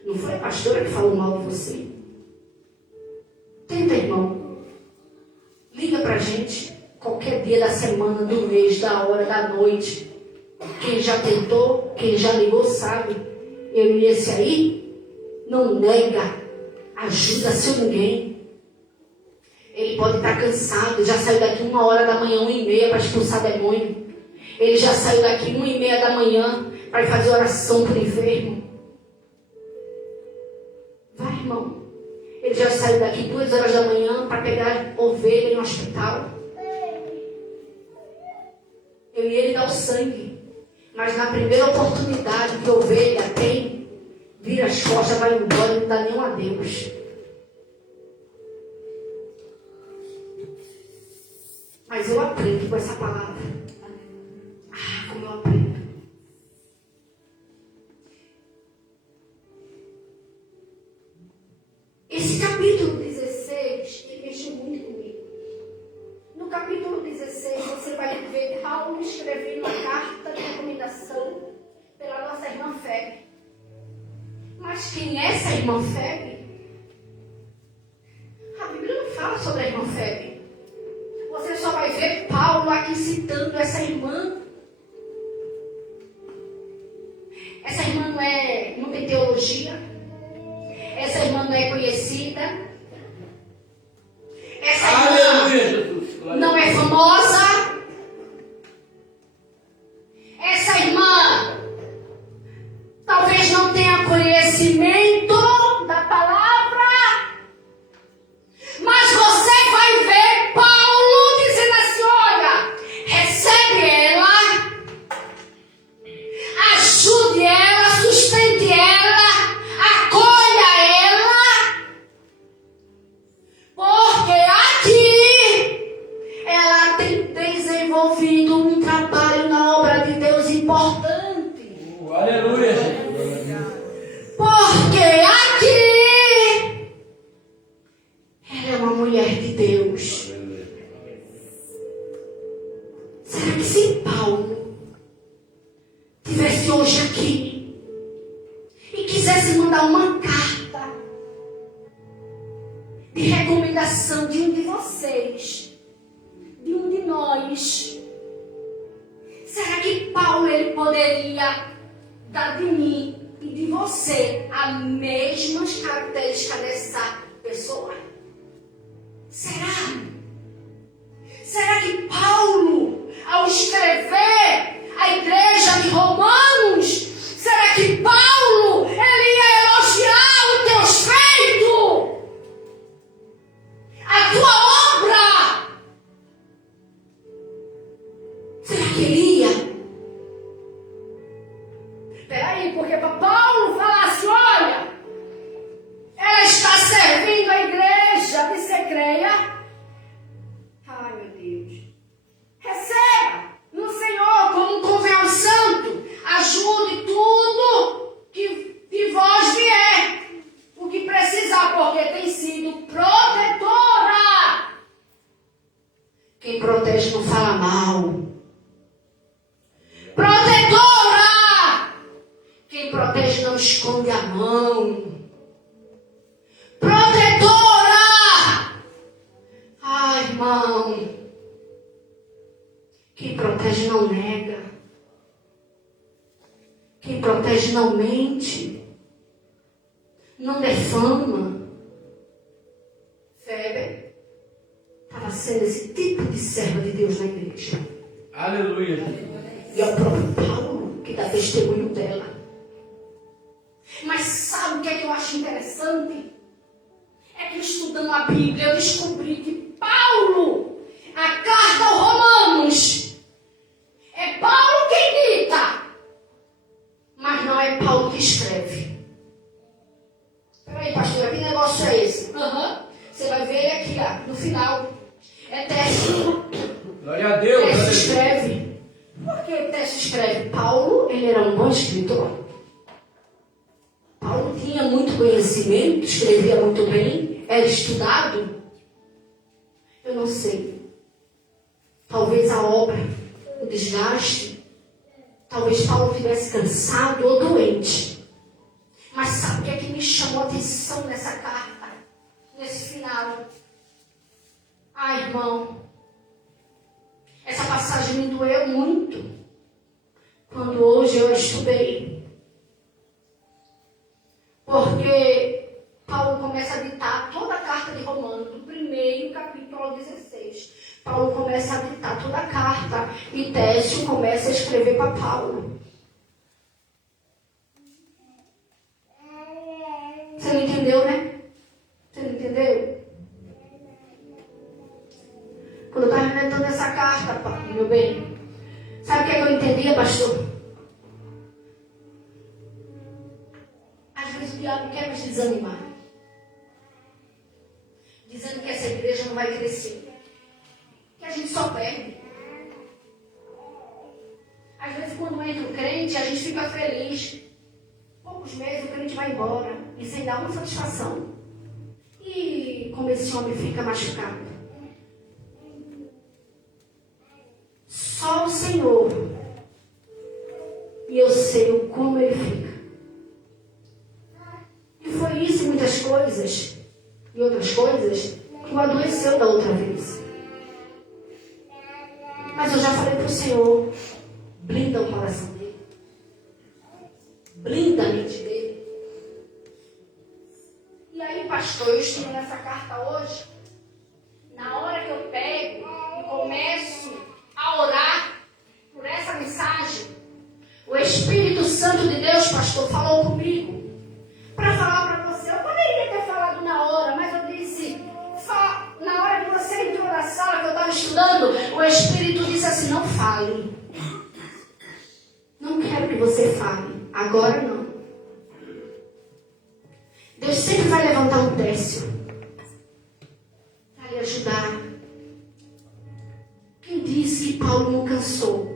não foi a pastora que falou mal de você. Tenta, irmão, liga pra gente qualquer dia da semana, do mês, da hora, da noite. Quem já tentou, quem já ligou sabe. Eu e esse aí não nega ajuda seu ninguém. Ele pode estar cansado, já saiu daqui 1h da manhã, 1h30 para expulsar demônio. Ele já saiu daqui 1h30 da manhã para fazer oração por enfermo. Vai, irmão. Ele já saiu daqui 2h da manhã para pegar ovelha em um hospital. Eu e ele dá o sangue. Mas na primeira oportunidade que ovelha tem, vira as costas, vai embora e não dá nenhum adeus. Mas eu aprendo. com essa palavra. Ah, como eu aprendo. Esse capítulo 16, ele mexeu muito comigo. No capítulo 16, você vai ver Paulo escrevendo uma carta de recomendação pela nossa irmã Febe. Mas quem é essa irmã Febe? A Bíblia não fala sobre a irmã Febe. Você só vai ver Paulo aqui citando essa irmã. Essa irmã não tem teologia. Essa irmã não é conhecida. Essa irmã não é famosa. Essa irmã talvez não tenha conhecimento da palavra. Mas você vai ver Paulo dizendo assim: olha, recebe ela, ajude ela, sustente ela, acolha ela, porque aqui ela tem desenvolvido um trabalho na obra de Deus importante. Aleluia. Porque aqui ela é uma mulher de Deus. Será que se Paulo estivesse hoje aqui e quisesse mandar uma carta de recomendação de um de vocês, de um de nós, será que Paulo ele poderia dar de mim e de você as mesmas características dessa pessoa? Será? Será que Paulo, ao escrever a igreja de Romanos, será que Paulo ele ia elogiar os teus feitos? A tua obra? Será que ele ia? Peraí, porque para Paulo falar assim: olha, ela está servindo a igreja, você creia? Ai, meu Deus. Receba no Senhor como um convém santo. Ajude tudo que de vós vier. O que precisar, porque tem sido protetora. Quem protege não fala mal. Protetora. Quem protege não esconde a mão. Protetora. Ai, irmão. Quem protege não nega. Quem protege não mente. Não defama. Febe estava sendo esse tipo de serva de Deus na igreja. Aleluia. E é o próprio Paulo que dá testemunho dela. Mas sabe o que é que eu acho interessante? É que estudando a Bíblia eu descobri que Paulo, a carta aos Romanos, é Paulo quem dita, mas não é Paulo que escreve. Peraí, pastora, que negócio é esse? Você vai ver aqui, ó, no final. É Tércio. Glória a Deus. Tércio escreve. Por que Tércio escreve? Paulo, ele era um bom escritor. Paulo tinha muito conhecimento, escrevia muito bem, era estudado. Eu não sei. Talvez a obra, o desgaste, talvez Paulo estivesse cansado ou doente. Mas sabe o que é que me chamou a atenção nessa carta, nesse final? Ai, irmão, essa passagem me doeu muito quando hoje eu a estudei. Porque Paulo começa a ditar toda a carta de Romanos, do primeiro capítulo ao 16. Paulo começa a ditar toda a carta e Tércio começa a escrever para Paulo. Você não entendeu, né? Você não entendeu? Quando eu estava lendo essa carta, meu bem, sabe o que eu entendia, pastor? Às vezes o diabo quer nos desanimar, dizendo que essa igreja não vai crescer, que a gente só perde, entra um crente, a gente fica feliz. Poucos meses o crente vai embora e sem dar uma satisfação. E como esse homem fica machucado? Só o Senhor. E eu sei o como ele fica. E foi isso e muitas coisas, e outras coisas, que o adoeceu da outra vez. Mas eu já falei para o Senhor, blinda o coração dele. Blinda a mente dele. E aí, pastor, eu estive nessa carta hoje. Na hora que eu pego e começo a orar por essa mensagem, o Espírito Santo de Deus, pastor, falou comigo para falar para você. Eu poderia ter falado na hora, mas eu disse, na hora que você entrou na sala que eu estava estudando, o Espírito disse assim, não fale. Não quero que você fale. Agora não. Deus sempre vai levantar um Décio para lhe ajudar. Quem disse que Paulo não cansou?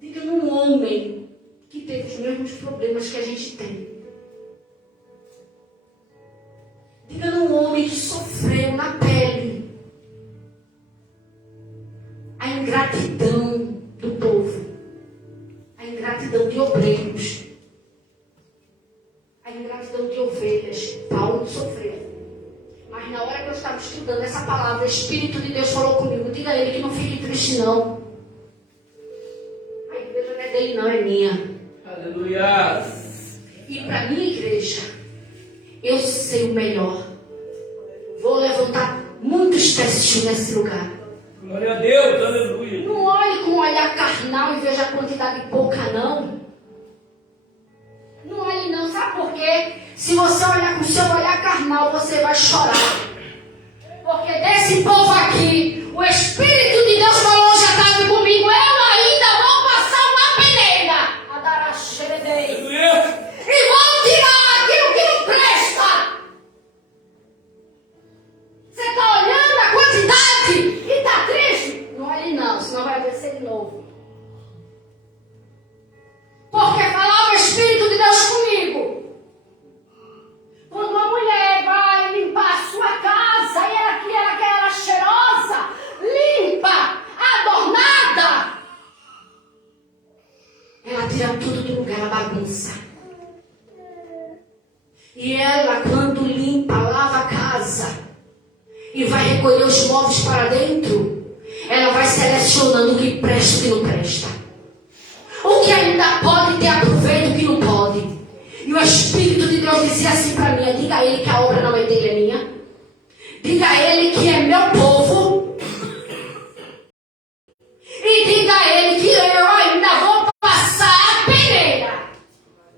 Diga num homem que teve os mesmos problemas que a gente tem. Diga num homem que sofreu na pele a ingratidão do povo, a ingratidão de obreiros, a ingratidão de ovelhas. Paulo sofreu. Mas na hora que eu estava estudando essa palavra, o Espírito de Deus falou comigo, diga a ele que não fique triste não. A igreja não é dele não, é minha. Aleluia. E para minha igreja, eu sei o melhor. Vou levantar muitos testes nesse lugar. Glória a Deus, aleluia. Não olhe com um olhar carnal e veja a quantidade pouca, não. Não olhe não, sabe por quê? Se você olhar com o seu olhar carnal, você vai chorar. Porque desse povo aqui, o Espírito de Deus falou hoje à tarde comigo, eu ainda vou passar uma peneira. A dar a xeredei. E vou tirar aquilo que não presta. Você está olhando a quantidade e está triste? Não olhe não, senão vai descer de novo. Porque falava o Espírito de Deus comigo. Quando uma mulher vai limpar a sua casa e ela quer aquela cheirosa, limpa, adornada, ela tira tudo do lugar, a bagunça. E ela, quando limpa, lava a casa e vai recolher os móveis para dentro, ela vai selecionando o que presta e o que não presta. O que ainda pode ter aproveito, o que não pode. E o Espírito de Deus dizia assim para mim, diga a ele que a obra não é dele, é minha. Diga a ele que é meu povo. E diga a ele que eu ainda vou passar a peneira.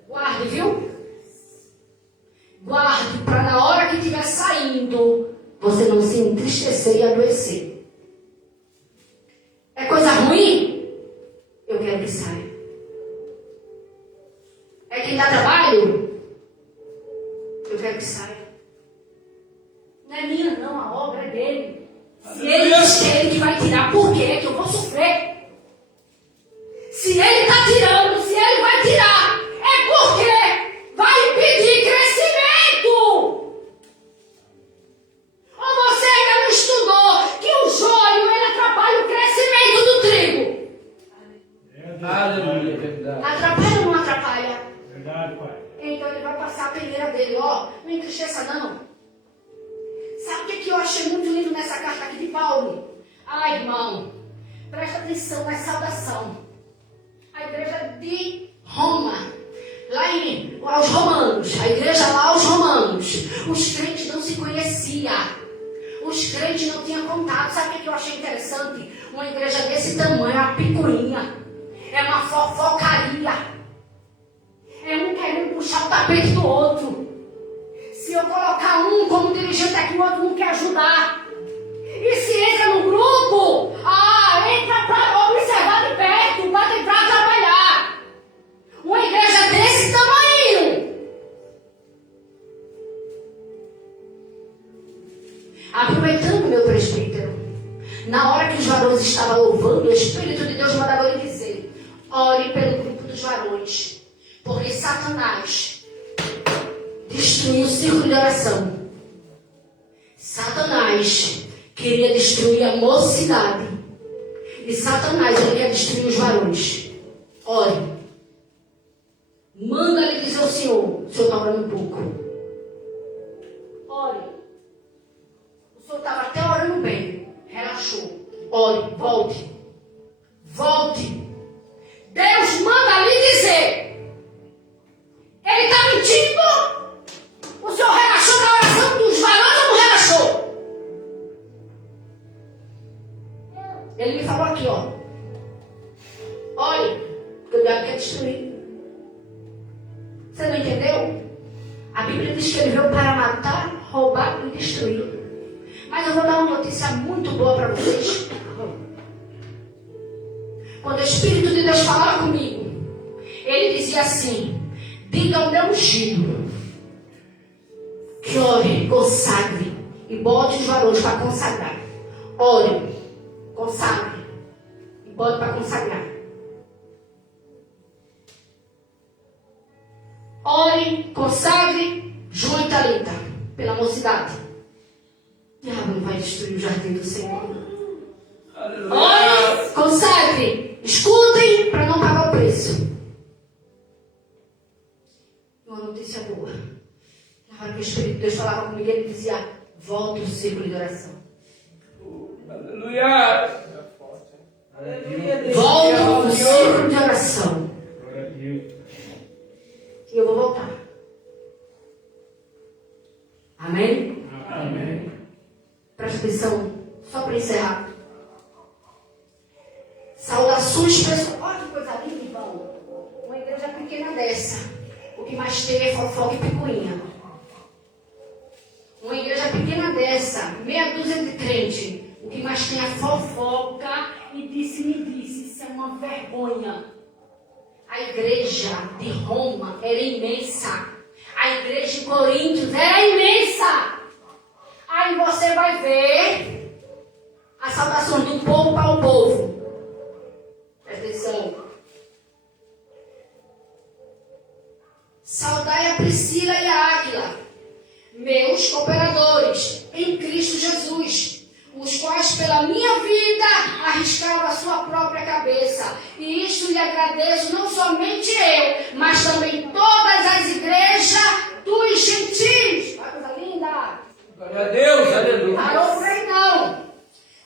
Guarde, viu? Guarde para na hora que estiver saindo, você não se entristecer e adoecer. É coisa ruim? Eu quero que saia. É quem dá trabalho? Eu quero que saia. Não é minha não, a obra é dele. Se ele diz ele que vai tirar, por que é que eu vou sofrer? Se ele está tirando, se ele vai tirar, é porque vai impedir crescimento. Ou você ainda não estudou que o joio ele atrapalha o crescimento do trigo? Aleluia, verdade. Atrapalha ou não atrapalha? Verdade, pai. Então ele vai passar a peneira dele, ó. Não entristeça não. Sabe o que eu achei muito lindo nessa carta aqui de Paulo? Ai, irmão, presta atenção na saudação. A igreja de Roma, lá os romanos, a igreja lá aos romanos, os crentes não se conheciam. Os crentes não tinham contato. Sabe o que eu achei interessante? Uma igreja desse tamanho, é uma picuinha, é uma fofocaria. É um querendo puxar o tapete do outro. Se eu colocar um como dirigente aqui, o outro não quer ajudar. E se entra no grupo, entra para observar de perto, para tentar trabalhar. Uma igreja desse tamanho. Aproveitando meu presbítero, na hora que os varões estavam louvando, o Espírito de Deus mandava ele dizer, ore Porque Satanás destruiu o círculo de oração. Satanás queria destruir a mocidade. E Satanás, ele quer destruir os varões. Ore. Manda-lhe dizer ao Senhor. O Senhor está orando um pouco. Ore. O Senhor estava até orando bem. Relaxou. Ore. Volte. Volte. Deus manda lhe dizer. Ele está mentindo? O Senhor relaxou na oração dos varões ou não relaxou? Ele me falou aqui, ó. Olha, que o diabo quer destruir. Você não entendeu? A Bíblia diz que ele veio para matar, roubar e destruir. Mas eu vou dar uma notícia muito boa para vocês. Quando o Espírito de Deus falava comigo, ele dizia assim: diga ao meu ungido que ore, consagre e bote os varões para consagrar. Ore, consagre e bote para consagrar. Ore, consagre, João e Talita, pela mocidade. O diabo não vai destruir o jardim do Senhor. Ore, consagre, escutem para não pagar o preço. Uma notícia boa. Na hora que o Espírito de Deus falava comigo, ele dizia: volta o círculo de oração. Aleluia. Volta o círculo de oração. E eu vou voltar. Amém? Amém. Presta atenção, só para encerrar. Saudações pessoais. Olha que coisa linda, irmão. Uma igreja pequena dessa. O que mais tem é fofoca e picuinha. Uma igreja pequena dessa, meia dúzia de crente. O que mais tem é fofoca e disse-me-disse. Isso é uma vergonha. A igreja de Roma era imensa. A igreja de Coríntios era imensa. Aí você vai ver as saudações do povo para o povo. Presta atenção. Saudai a Priscila e a Áquila, meus cooperadores em Cristo Jesus, os quais pela minha vida arriscaram a sua própria cabeça. E isto lhe agradeço não somente eu, mas também todas as igrejas dos gentios. Olha que coisa linda. Glória a Deus, aleluia. Parou por aí não.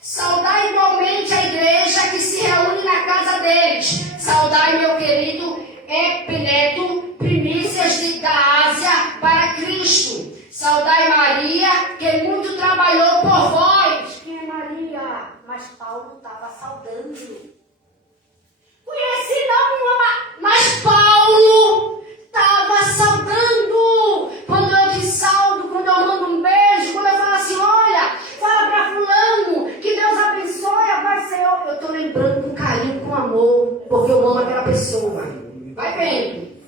Saudai igualmente a igreja que se reúne na casa deles. Saudai meu querido Epineto, primícias da Ásia para Cristo. Saudai Maria, que muito trabalhou por vós. Quem é Maria? Mas Paulo estava saudando. Conheci não, minha mamãe, mas Paulo estava saudando. Quando eu te saldo, quando eu mando um beijo, quando eu falo assim, olha, fala para fulano, que Deus abençoe, vai ser eu estou lembrando com carinho, com amor, porque eu amo aquela pessoa. Vai bem.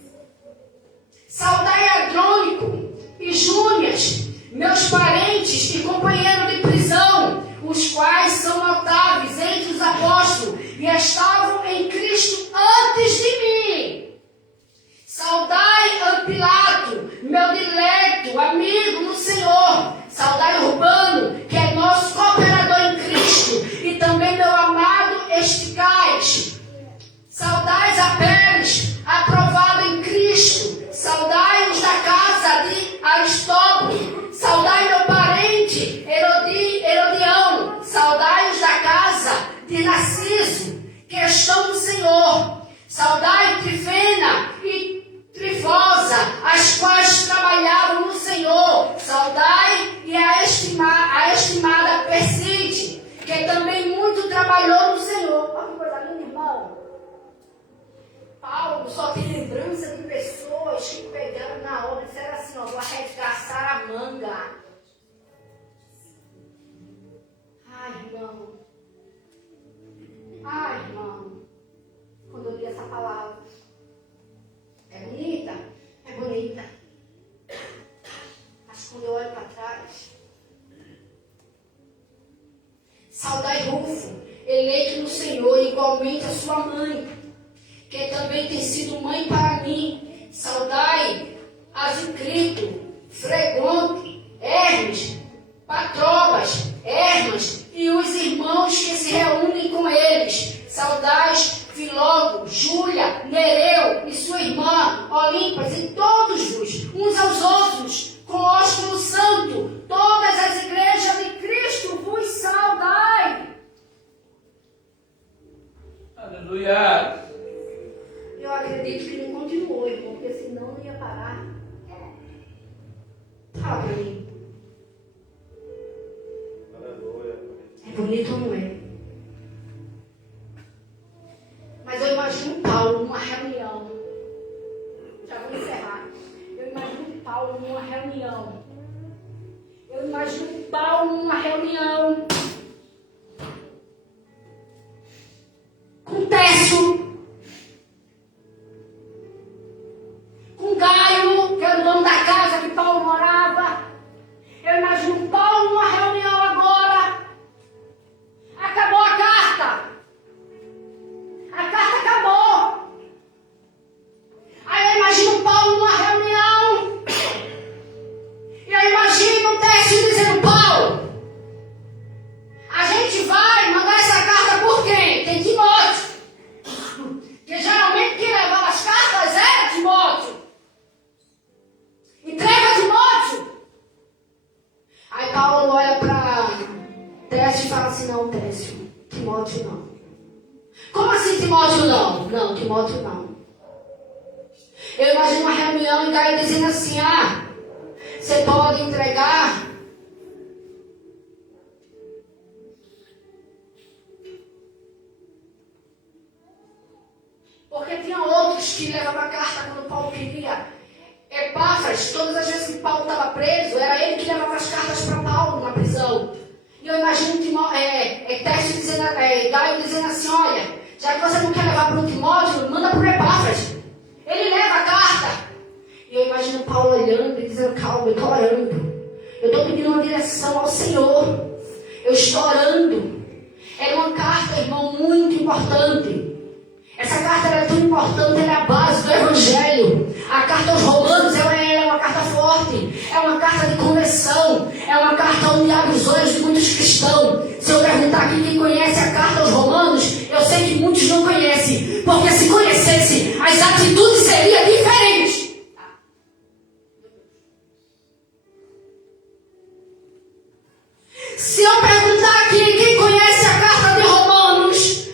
Saudai Adrônico e Júnias, meus parentes e companheiros de prisão, os quais são notáveis entre os apóstolos e estavam em Cristo antes de mim. Saudai Ampilato, meu dileto amigo no Senhor. Saudai Urbano, que é nosso cooperador em Cristo, e também meu amado Esticais. Saudai Apeles, aprovado em Cristo. Saudai os da casa de Aristóbulo. Saudai meu parente Herodião. Saudai os da casa de Narciso, que estão no Senhor. Saudai Trifena e Trifosa, as quais trabalhavam no Senhor. Saudai e a estimada Perside, que também muito trabalhou no Senhor. Olha que coisa linda, irmão. Paulo só tem lembrança de pessoas que pegaram na obra e disseram assim, ó, vou arregaçar a manga. Ai, irmão. Ai, irmão. Quando eu li essa palavra. É bonita? É bonita. Mas quando eu olho para trás. Saudai Rufo, eleito no Senhor, igualmente a sua mãe, que também tem sido mãe para mim. saudai Asícrito, Fregonte, Hermes, Patrobas, Hermas e os irmãos que se reúnem com eles. Saudais Filólogo, Júlia, Nereu e sua irmã, Olimpas, e todos-vos, uns aos outros, com ósculo santo, todas as igrejas de Cristo vos saudai. Aleluia. Eu acredito que não continuou, irmão, porque senão não ia parar. Fala pra mim. É bonito ou não é? Mas eu imagino Paulo numa reunião. Já vou encerrar. Eu imagino Paulo numa reunião. Eu imagino Paulo numa reunião. Com Tércio. Com Gaio, que era o dono da casa que Paulo morava. Eu imagino Paulo numa reunião agora. Acabou a carta. A carta acabou. Aí eu imagino Paulo numa reunião. E eu imagino o Tércio dizendo: Paulo, a gente vai mandar essa carta por quem? Tem Timóteo. Porque geralmente quem levava as cartas era Timóteo. Entrega Timóteo. Aí Paulo olha para Tércio e fala assim: não, Tércio, Timóteo não. Como assim Timóteo não? Não, Timóteo não. Eu imagino uma reunião e Gaio dizendo assim: ah, você pode entregar porque tinha outros que levavam a carta quando Paulo queria. Epáfras, todas as vezes que Paulo estava preso, era ele que levava as cartas para Paulo na prisão. E eu imagino Tércio dizendo, Gaio dizendo assim: olha, já que você não quer levar para o Timóteo, manda para o Epáfras. Ele leva a carta. E eu imagino Paulo olhando e dizendo: calma, eu estou orando. Eu estou pedindo uma direção ao Senhor. Eu estou orando. Era uma carta, irmão, muito importante. Essa carta era tão importante, era a base do Evangelho. A carta aos Romanos é uma carta forte, é uma carta de conversão, é uma carta onde abre os olhos de muitos cristãos. Se eu perguntar aqui quem conhece a carta aos Romanos, eu sei que muitos não conhecem, porque se conhecesse, as atitudes seriam diferentes. Se eu perguntar aqui quem conhece a carta de Romanos,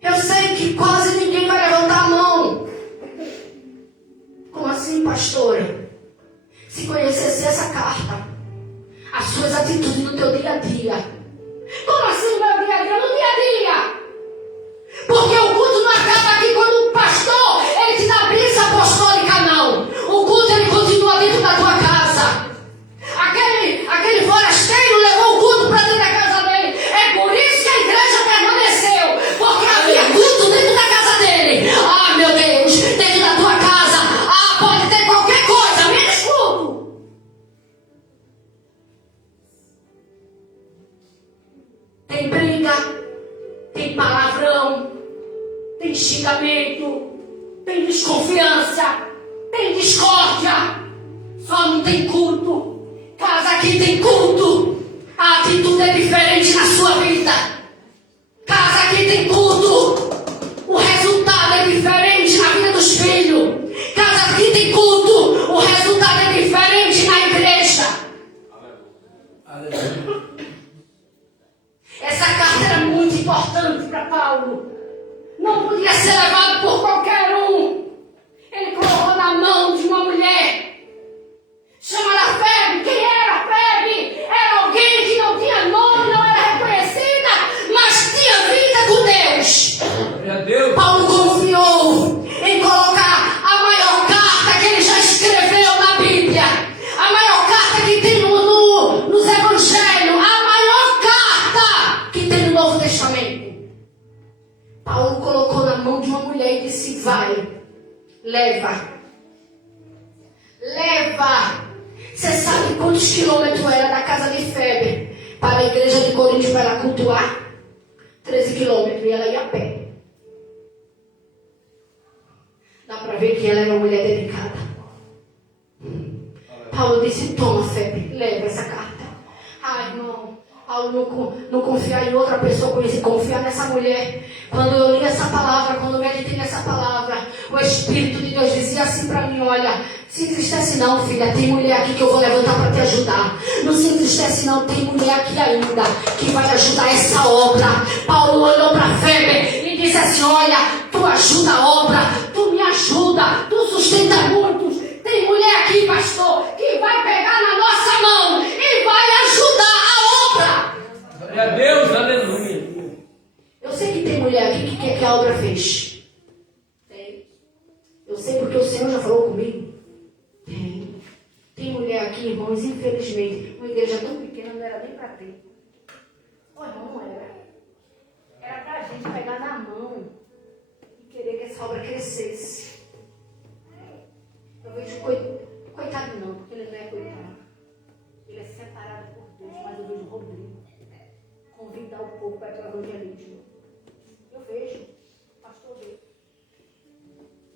eu sei que quase ninguém vai levantar a mão. Como assim, pastora? Se conhecesse essa carta, as suas atitudes no teu dia a dia. Como assim no meu dia a dia? No dia a dia. Porque o culto não acaba aqui quando o pastor, ele te dá bênção apostólica, não. O culto, ele continua dentro da tua casa. Aquele forasteiro levou o culto para dentro da casa dele. É por isso que a igreja permaneceu. Porque havia culto dentro da casa dele. Ah, meu Deus, dentro da tua casa. Ah, pode ter qualquer coisa, menos culto. Tem briga, tem palavrão, tem xingamento, tem desconfiança, tem discórdia. Só não tem culto. Casa aqui tem culto. A atitude é diferente na sua vida. Casa aqui tem culto. O resultado é diferente na vida dos filhos. Casa aqui tem culto. O resultado é diferente na igreja. Aleluia. Essa carta era muito importante para Paulo. Não podia ser levado por qualquer um. Ele colocou na mão de uma mulher chamada Febe. Quem era Febe? Era alguém que não tinha nome, não era reconhecida, mas tinha vida com Deus. Glória a Deus. Paulo confiou em colocar a maior carta que ele já escreveu na Bíblia, a maior carta que tem nos Evangelhos, a maior carta que tem no Novo Testamento. Paulo colocou na mão de uma mulher e disse: vai, leva. Você sabe quantos quilômetros era da casa de Febe para a igreja de Corinto para ela cultuar? 13 quilômetros, e ela ia a pé. Dá para ver que ela era uma mulher dedicada. Paulo disse, toma, Febe, leva essa carta. Ai, irmão, Paulo não confiar em outra pessoa, confiar nessa mulher. Quando eu li essa palavra, quando eu meditei nessa palavra, o Espírito de Deus dizia assim para mim, olha, se entristece não, filha, tem mulher aqui que eu vou levantar para te ajudar. Não se entristece não, tem mulher aqui ainda que vai ajudar essa obra. Paulo olhou para Febe e disse assim, olha, tu ajuda a obra, tu me ajuda, tu sustenta muitos. Tem mulher aqui, pastor, que vai pegar na nossa mão e vai ajudar a obra. Glória a Deus, aleluia. Eu sei que tem mulher aqui que quer que a obra feche. Tem. Eu sei porque o Senhor já falou comigo. Tem. Tem mulher aqui, irmãos, infelizmente. Uma igreja tão pequena não era nem para ter. Olha, não era. Era para a gente pegar na mão e querer que essa obra crescesse. Eu vejo coitado não, porque ele não é coitado. Ele é separado por Deus, mas eu vejo o Rodrigo convidar o povo para o evangelismo. Eu vejo, pastor vê.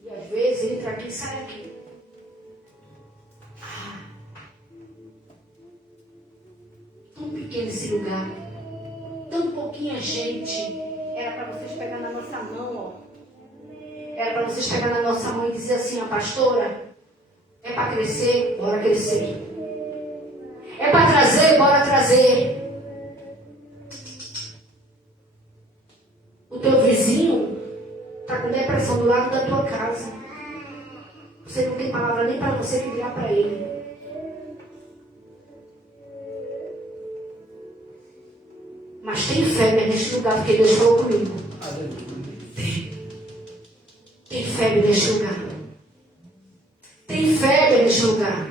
E às vezes entra aqui e sai aqui. Tão pequeno esse lugar, tão pouquinha gente. Era para vocês pegar na nossa mão, ó. Era para vocês pegar na nossa mão e dizer assim, ó, pastora, é para crescer, bora crescer. É para trazer, bora trazer. O teu vizinho está com depressão do lado da tua casa. Você não tem palavra nem para você virar para ele. Mas tem fé neste lugar, porque Deus falou comigo. Tem febre neste lugar. Tem febre neste lugar.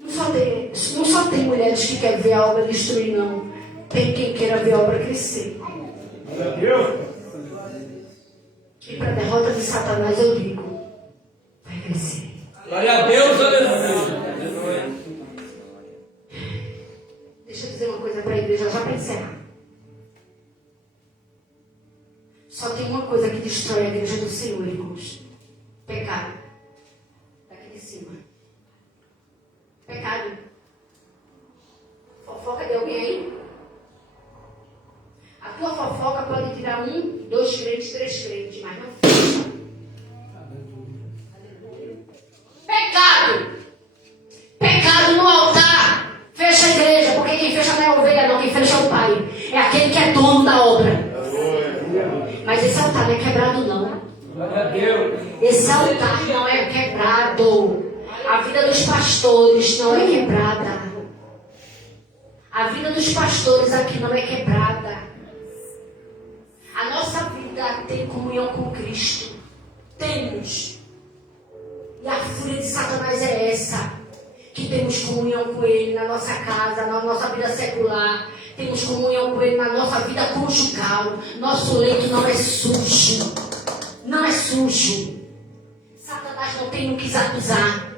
Não só tem mulheres que querem ver a obra destruir, não. Tem quem queira ver a obra crescer. E para a derrota de Satanás eu digo, vai crescer. Glória a Deus, aleluia. Deixa eu dizer uma coisa para a igreja, já para encerrar. Só tem uma coisa que destrói a igreja do Senhor, irmãos. Pecado. Daqui de cima. Pecado. Fofoca de alguém aí? A tua fofoca pode tirar 1, 2 crentes, 3 crentes, mas não fecha. Pecado. Pecado no altar. Fecha a igreja, porque quem fecha não é a ovelha, não. Quem fecha é o pai. É aquele que é dono da obra. Mas esse altar não é quebrado, não. Glória a Deus. Esse altar não é quebrado. A vida dos pastores não é quebrada. A vida dos pastores aqui não é quebrada. A nossa vida tem comunhão com Cristo. Temos. E a fúria de Satanás é essa. Que temos comunhão com Ele na nossa casa, na nossa vida secular. Temos comunhão com Ele na nossa vida conjugal. Nosso leito não é sujo. Não é sujo. Satanás não tem no que acusar.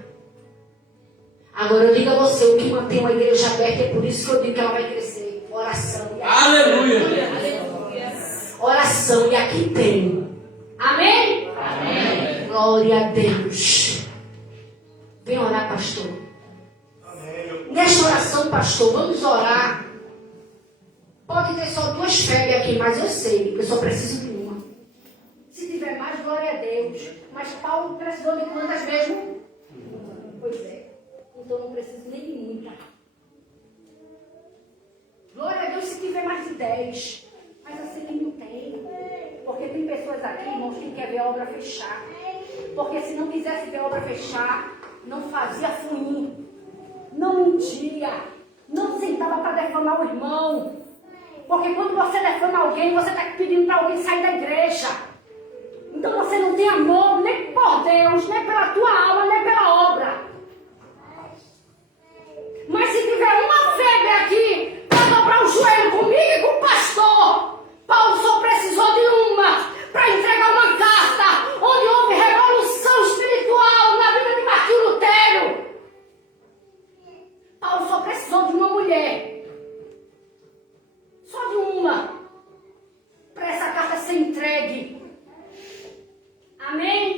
Agora eu digo a você, o que mantém uma igreja aberta é por isso que eu digo que ela vai crescer. Oração. Aleluia. Oração. E aqui tem. Amém? Amém. Glória a Deus. Vem orar, pastor. Amém. Nesta oração, pastor, vamos orar. Pode ter só 2 febres aqui, mas eu sei que eu só preciso de uma. Se tiver mais, glória a Deus. Mas Paulo precisou de quantas mesmo? Pois é. Então não preciso nem de muita. Glória a Deus se tiver mais de 10. Mas assim não tem. Porque tem pessoas aqui, irmãos, que querem ver a obra fechar. Porque se não quisesse ver a obra fechar, não fazia fuim. Não mentia. Não sentava para defamar o irmão. Porque quando você defama alguém, você está pedindo para alguém sair da igreja. Então você não tem amor nem por Deus, nem pela tua alma, nem pela obra. Mas se tiver uma febre aqui para dobrar o joelho comigo e com o pastor, Paulo só precisou de uma para entregar uma carta onde houve revolução espiritual na vida de Martinho Lutero. Paulo só precisou de uma mulher. Só de uma. Para essa carta ser entregue. Amém?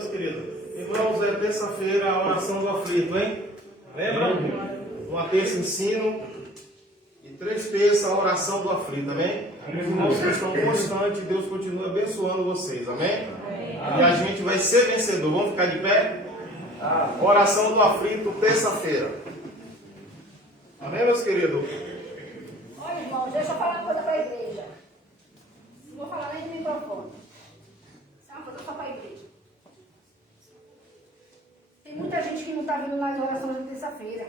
meus queridos? Irmãos, é terça-feira a oração do aflito, hein? Lembra? Uma terça ensino e 3 terças a oração do aflito, amém? Irmãos que estão constantes, Deus continua abençoando vocês, amém? E a gente vai ser vencedor. Vamos ficar de pé? Oração do aflito, terça-feira. Amém, meus queridos? Olha, irmãos, deixa eu falar uma coisa para a igreja. Não vou falar nem de microfone. Isso é uma coisa só para a igreja. Tem muita gente que não está vindo nas orações de terça-feira.